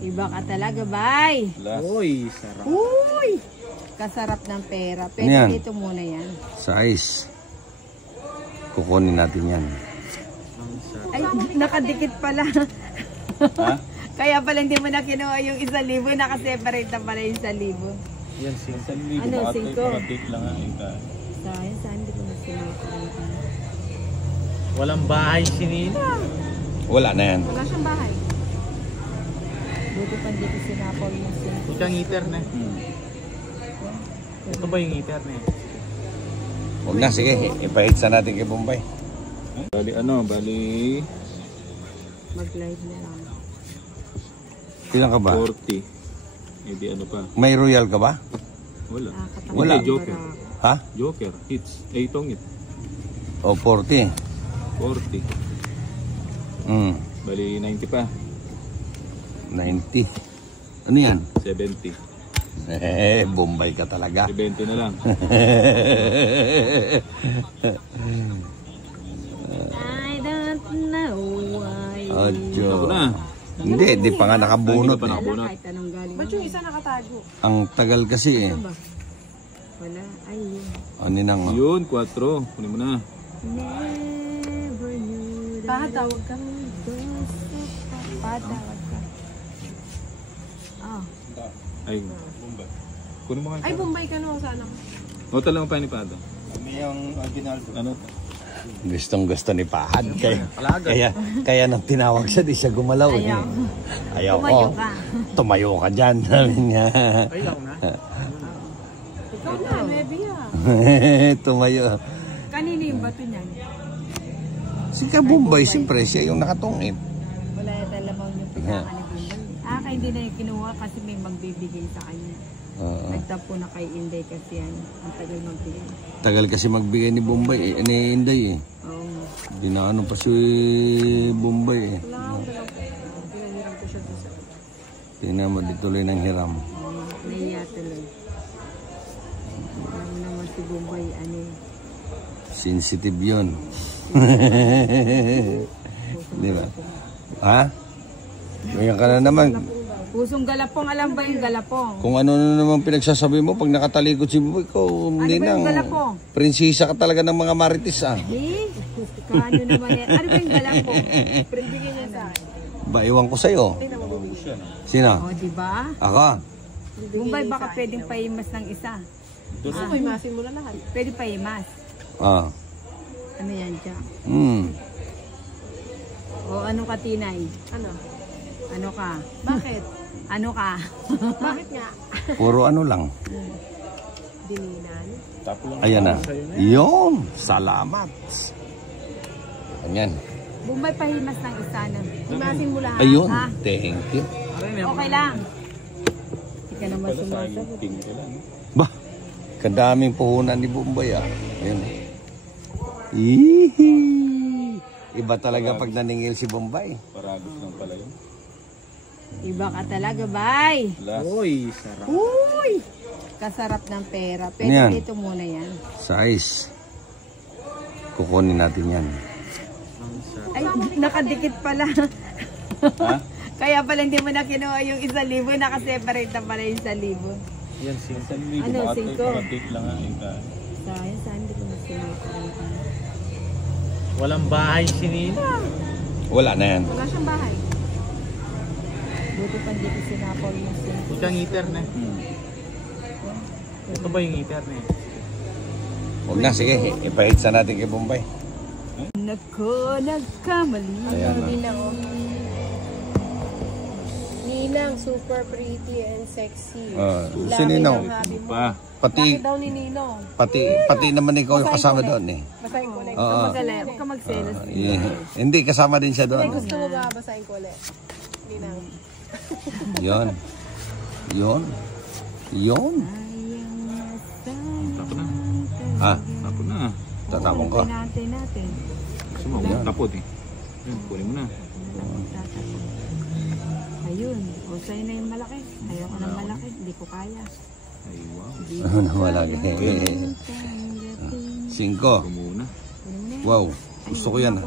Iba ka talaga, bay. Last. Uy, sarap. Uy! Kasarap ng pera. Pero Yan. dito muna yan. Size. Kukunin natin yan. Ay, nakadikit pala. Ha? Kaya pala hindi mo na kinuha yung 1,000. Nakaseparate na pala yung 1,000. Yan, sing. Ano, 5? Update lang nga. Sayang, saan hindi ko na sinakalitan. Walang bahay si Nina. Wala na yan. Wala siyang bahay. Buti pa hindi ko sinapaw yung sink. Ikaw ang heater na. Ito ba yung heater na? Huwag na, sige. Ipahit sa natin kay Bombay. Bali Mag-live na lang. Ilan ka ba? 40. Hindi ano pa. May royal ka ba? Wala. Nakakatawa. Wala. Hindi, Joker. Ha? Joker. Hits. Eh, itong hit. O 40. 40. Bali 90 pa. 90. Ano yan? 70. Bombay ka talaga. 70 na lang. I don't know why. Ocho. Ako na. Hindi, di pa nga nakabunot. Hindi pa Eh. nakabunot. Kahit anong galing. Ba't yung isa nakatago? Ang tagal kasi eh. Ano ba? Wala. Ay, yun. Ano nang? Yun, 4. Kunin mo na. Never knew that Pahatawag ka. patawad ka. Ah. Ay. Kunin mo nga. Ay, Bombay ka no, sana. O talagang panipado. Yung Aguinaldo. Ano? Gustong gusto ni Pahad. Kaya nang tinawag siya, di siya gumalaw. Ayaw. Ayaw ko. Tumayo ka. Tumayo ka dyan. Sabi niya. Ayaw na. Ikaw na, maybe ah. Tumayo. Kanino yung bato niyan? Si Kabumbay, siyempre, siya yung nakatungip. Wala yata lamaw yung pinaka ni Bumbay. Ah, kaya hindi na yung kinuha kasi may magbibigay sa kanya. Nagtapo na kay Inday kasi yan. Ang tagal magbigay. Tagal kasi magbigay ni Bombay, ni Inday eh. Oo. Dinaano pa si Bombay eh. Wala ako dalaw. Pinahiram ko siya sa Tingnan mo, di tuloy ng hiram. Naiya tuloy. Alam naman si Bumbay, ano eh. Sensitive yun. Di ba? Ha? Ngayon ka na naman. Pusong galapong, alam ba yung galapong? Kung ano na naman pinagsasabi mo, pag nakatalikod si Bombay ko, hindi ba yung nang galapong? prinsesa ka talaga ng mga marites ah. Eh, kano naman yan? Ano ba yung galapong? Bigyan niya sa akin. Ba, iwan ko sa'yo. Sino? O, diba? Ako? Bumbay, baka pwedeng pahimas ng isa. Gusto ko, imasin mo na lahat. Pwede pahimas. Ah. Ano yan, Jack? O, ano ka, Tinay? Ano? Ano ka? Bakit? Ano ka? Bakit nga? Puro ano lang. Dininan? Ayan na. Yun. Salamat. Ayan. Bumbay, pahimas ng isa na. Imasin mo lahat. Ayun. Ah. Thank you. Okay lang. Hindi ka naman sumasagot. Ping ka lang. Bah, kadaming puhunan ni Bombay ah. Ayan. Ihi. Iba talaga pag naningil si Bombay. Paragos lang pala yun. Iba ka talaga, bay. Last. Uy, sarap. Uy! Kasarap ng pera. Pero Yan. dito muna yan. Size. Kukunin natin yan. Ay, nakadikit pala. Ha? Kaya pala hindi mo na kinuha yung 1,000. Nakaseparate na pala yung 1,000. Yan, sing. Ano, 5? Update lang nga. Sayang, saan hindi ko na sinakalitan. Walang bahay si Nina. Wala na yan. Wala siyang bahay. Buti pa hindi ko sinapaw yung sink. Ikaw ang heater na. Ito ba yung heater na? Huwag na, sige. Ipahit sa natin kay Bombay. Nako, nagkamali. Ayan na. Ninang, oh. Ninang, super pretty and sexy. Si Ninong. Sabi mo. Pa. Pati, Bakit daw ni Ninong? pati naman ikaw yung kasama doon eh. Basahin ko ulit. Oo. Huwag ka magselos. Hindi, kasama din siya Ay, doon. gusto mo ba basahin ko ulit? Ninang. Yon. Yon. Yon. Tapo na. Ha? Tapo na. Tatapon ko. Natin. Gusto mo, tapot eh. Yan, kunin mo na. Ayun. O, sa'yo na yung malaki. Ayaw ko ng malaki. Hindi ko kaya. Ay, wow. Ano na wala. 5. Ito muna. Wow. Gusto ko yan.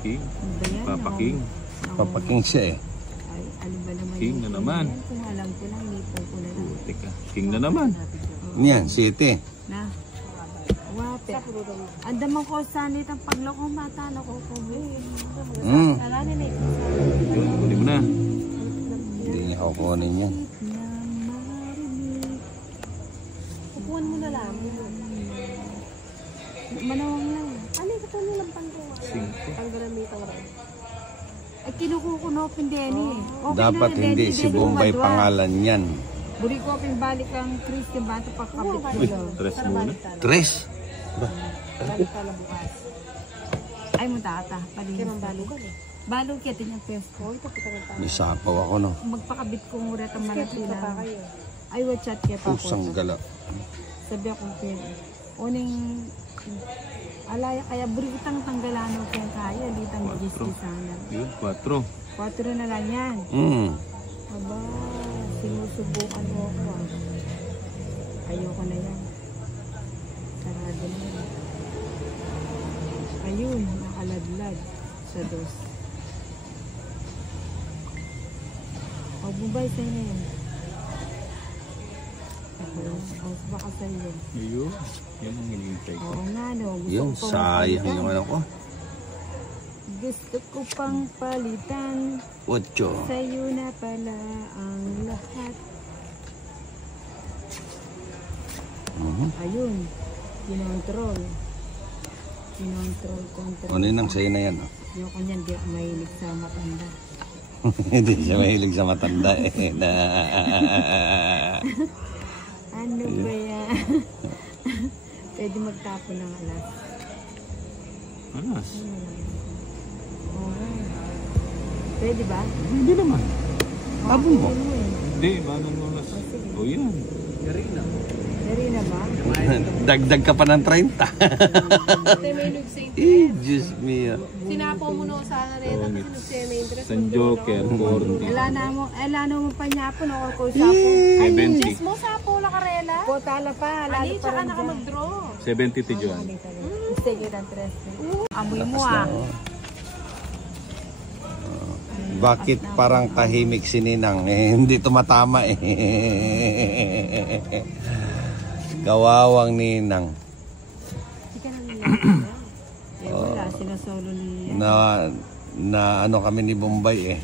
King. Ano ba yan? Papa King. Papaking siya eh. Ay, ano ba naman King na yung naman. yan? Kung alam ko lang, lipo ko na lang. Teka, King na naman. Yan, 7. Na. Wape. Andaman ko sanit ang pagloko mata na ko ko. Hmm. Alanin eh. Yun, kunin mo na. Hindi niya kukunin yan. Upuan mo na lang. Manawang lang. Ano yung ito nilang panggawa? 5. Panggamitang rin. Ay, kinukukunopin din eh. Okay Dapat na, hindi Denny, si Denny, Bombay umadwa. pangalan yan. Buri ko balik ang Christian Bato pagkabit ko Uy, daw. 3 muna. 3. Balik ka na bukas. Ay, mo tata. Kaya mang balugan eh. Balog kita niyang pesto. O, ito kita ng May sapaw ako no. Magpakabit ko ng urat ang Schedule ka pa manatila. kayo. Ay, what chat kaya pa Pusang gala. Sabi ako kaya. Uning alaya kaya buri kitang tanggalano kaya kaya. Litang gisli sana. Yun, 4. 4 na lang yan. Hmm. Aba, sinusubukan mo ako. Ayoko na yan. Sarado na yan. Ayun, nakaladlad sa dos. O, bubay sa inyo yan. O, baka sa iyo. Ayun. Yan ang hinihintay ko. Oo nga, no. Gusto Yun, ko pang sayang palitan. yung ano ko. Gusto ko pang palitan. 8. Sa'yo na pala ang lahat. Ayun. Kinontrol. Control. Ano yun ang sa'yo na yan? Oh. Yung kanyan, di ako mahilig sa matanda. Hindi siya mahilig sa matanda eh. Ano ba yan? Pwede magtapon ng alas. Anas. Oo. Pwede ba? Hindi naman. Abong mo. Ano eh? Hindi, manong oras. O yan. Dari na ba? Dagdag ka pa ng 30. Ate, may nagsa Eh, Diyos mio. Sinapaw mo na sa rin. Kasi nagsa may interest. San Joker, 40. Ala mo panyapon ako ko sapo. 70. Yes mo sa pula karela. Po tala pa, lalo Ali, pa tsaka rin naka dyan. mag-draw. 70 ti John. Sige, ng 3. Amoy mo ah. Bakit parang tahimik si Ninang? Eh, hindi tumatama eh. Kawawang Ninang. Hindi ka nang niyak. Eh wala, sinasolo ni... Na ano kami ni Bombay eh.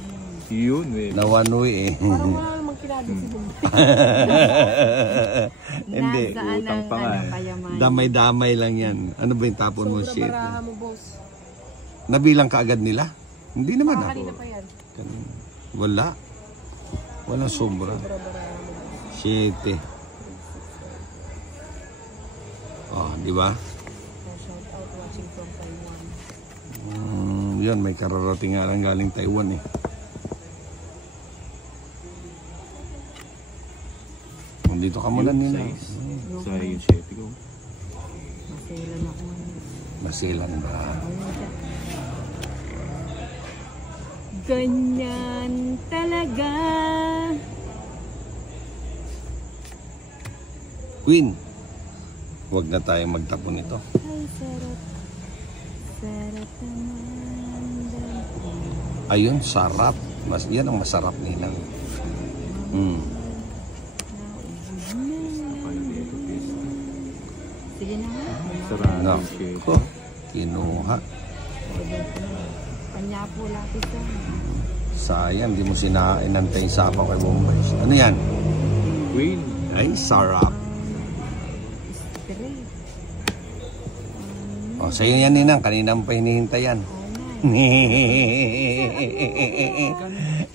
Yun eh. Na one way eh. Parang wala namang kilabit si Bum. Hindi. Nasaan utang ang pa nga eh. kayaman? Damay-damay lang yan. Ano ba yung tapon mo? Sobrang Shit. baraha mo, boss. Nabilang ka agad nila? Hindi naman Baka ah. kanina pa yan. Wala. Walang sobra. 7. Oh, di ba? Shout out watching from Taiwan. Yun, may kararating nga lang galing Taiwan eh. Dito ka muna nila. Sa yung 7 ko. Masilan ako. Masilan ba? Ganyan talaga. Queen, huwag na tayo magtapon ito. Ay, sarap. Sarap naman. Ayun, sarap. Yan ang masarap nila. Sige na nga. Sarado No. yung 7. Ko, kinuha. Panyapo lapis ka. Sayang, di mo inantay yung sapa kay Bombay. Ano yan? Queen. Ay, sarap. Straight. O, sa'yo yan, Ninang. Kanina mo pa hinihintay yan.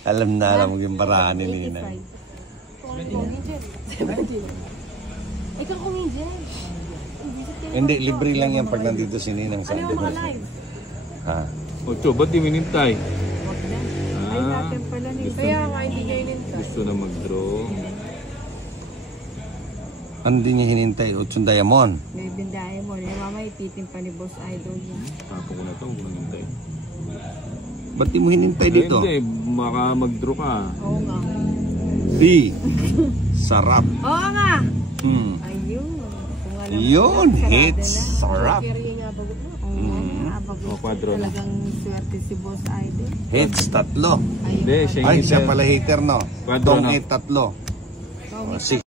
Alam na alam mo yung paraan ni Ninang. Ikaw kumidyan. Hindi, libre lang yan pag nandito si Ninang sa Ano yung mga live? Ha? 8, ba't di minintay? Wag na. Ay, natin pala ni. Kaya nga, hindi niya inintay. Gusto na mag-draw. Ano din niya hinintay? Otsun Diamond. May bindahe mo. Yung mama ititim pa ni Boss Idol yun. Tapo ko na ito, huwag nang hintay. Ba't di mo hinintay dito? Hindi, baka mag-draw ka. Oo nga. B. Sarap. Oo nga. Hmm. Ayun. Kung alam Yun, sarado hits. na. Sarap. Kaya nga bagot mo. Oo nga. Abag O, quadro na. Talagang swerte si Boss Idol. Hits, 3. Hindi, siya yung Ay, siya hitter. pala hater, no? Quadro, Dong no? 8, 3. Ikaw, O, 6.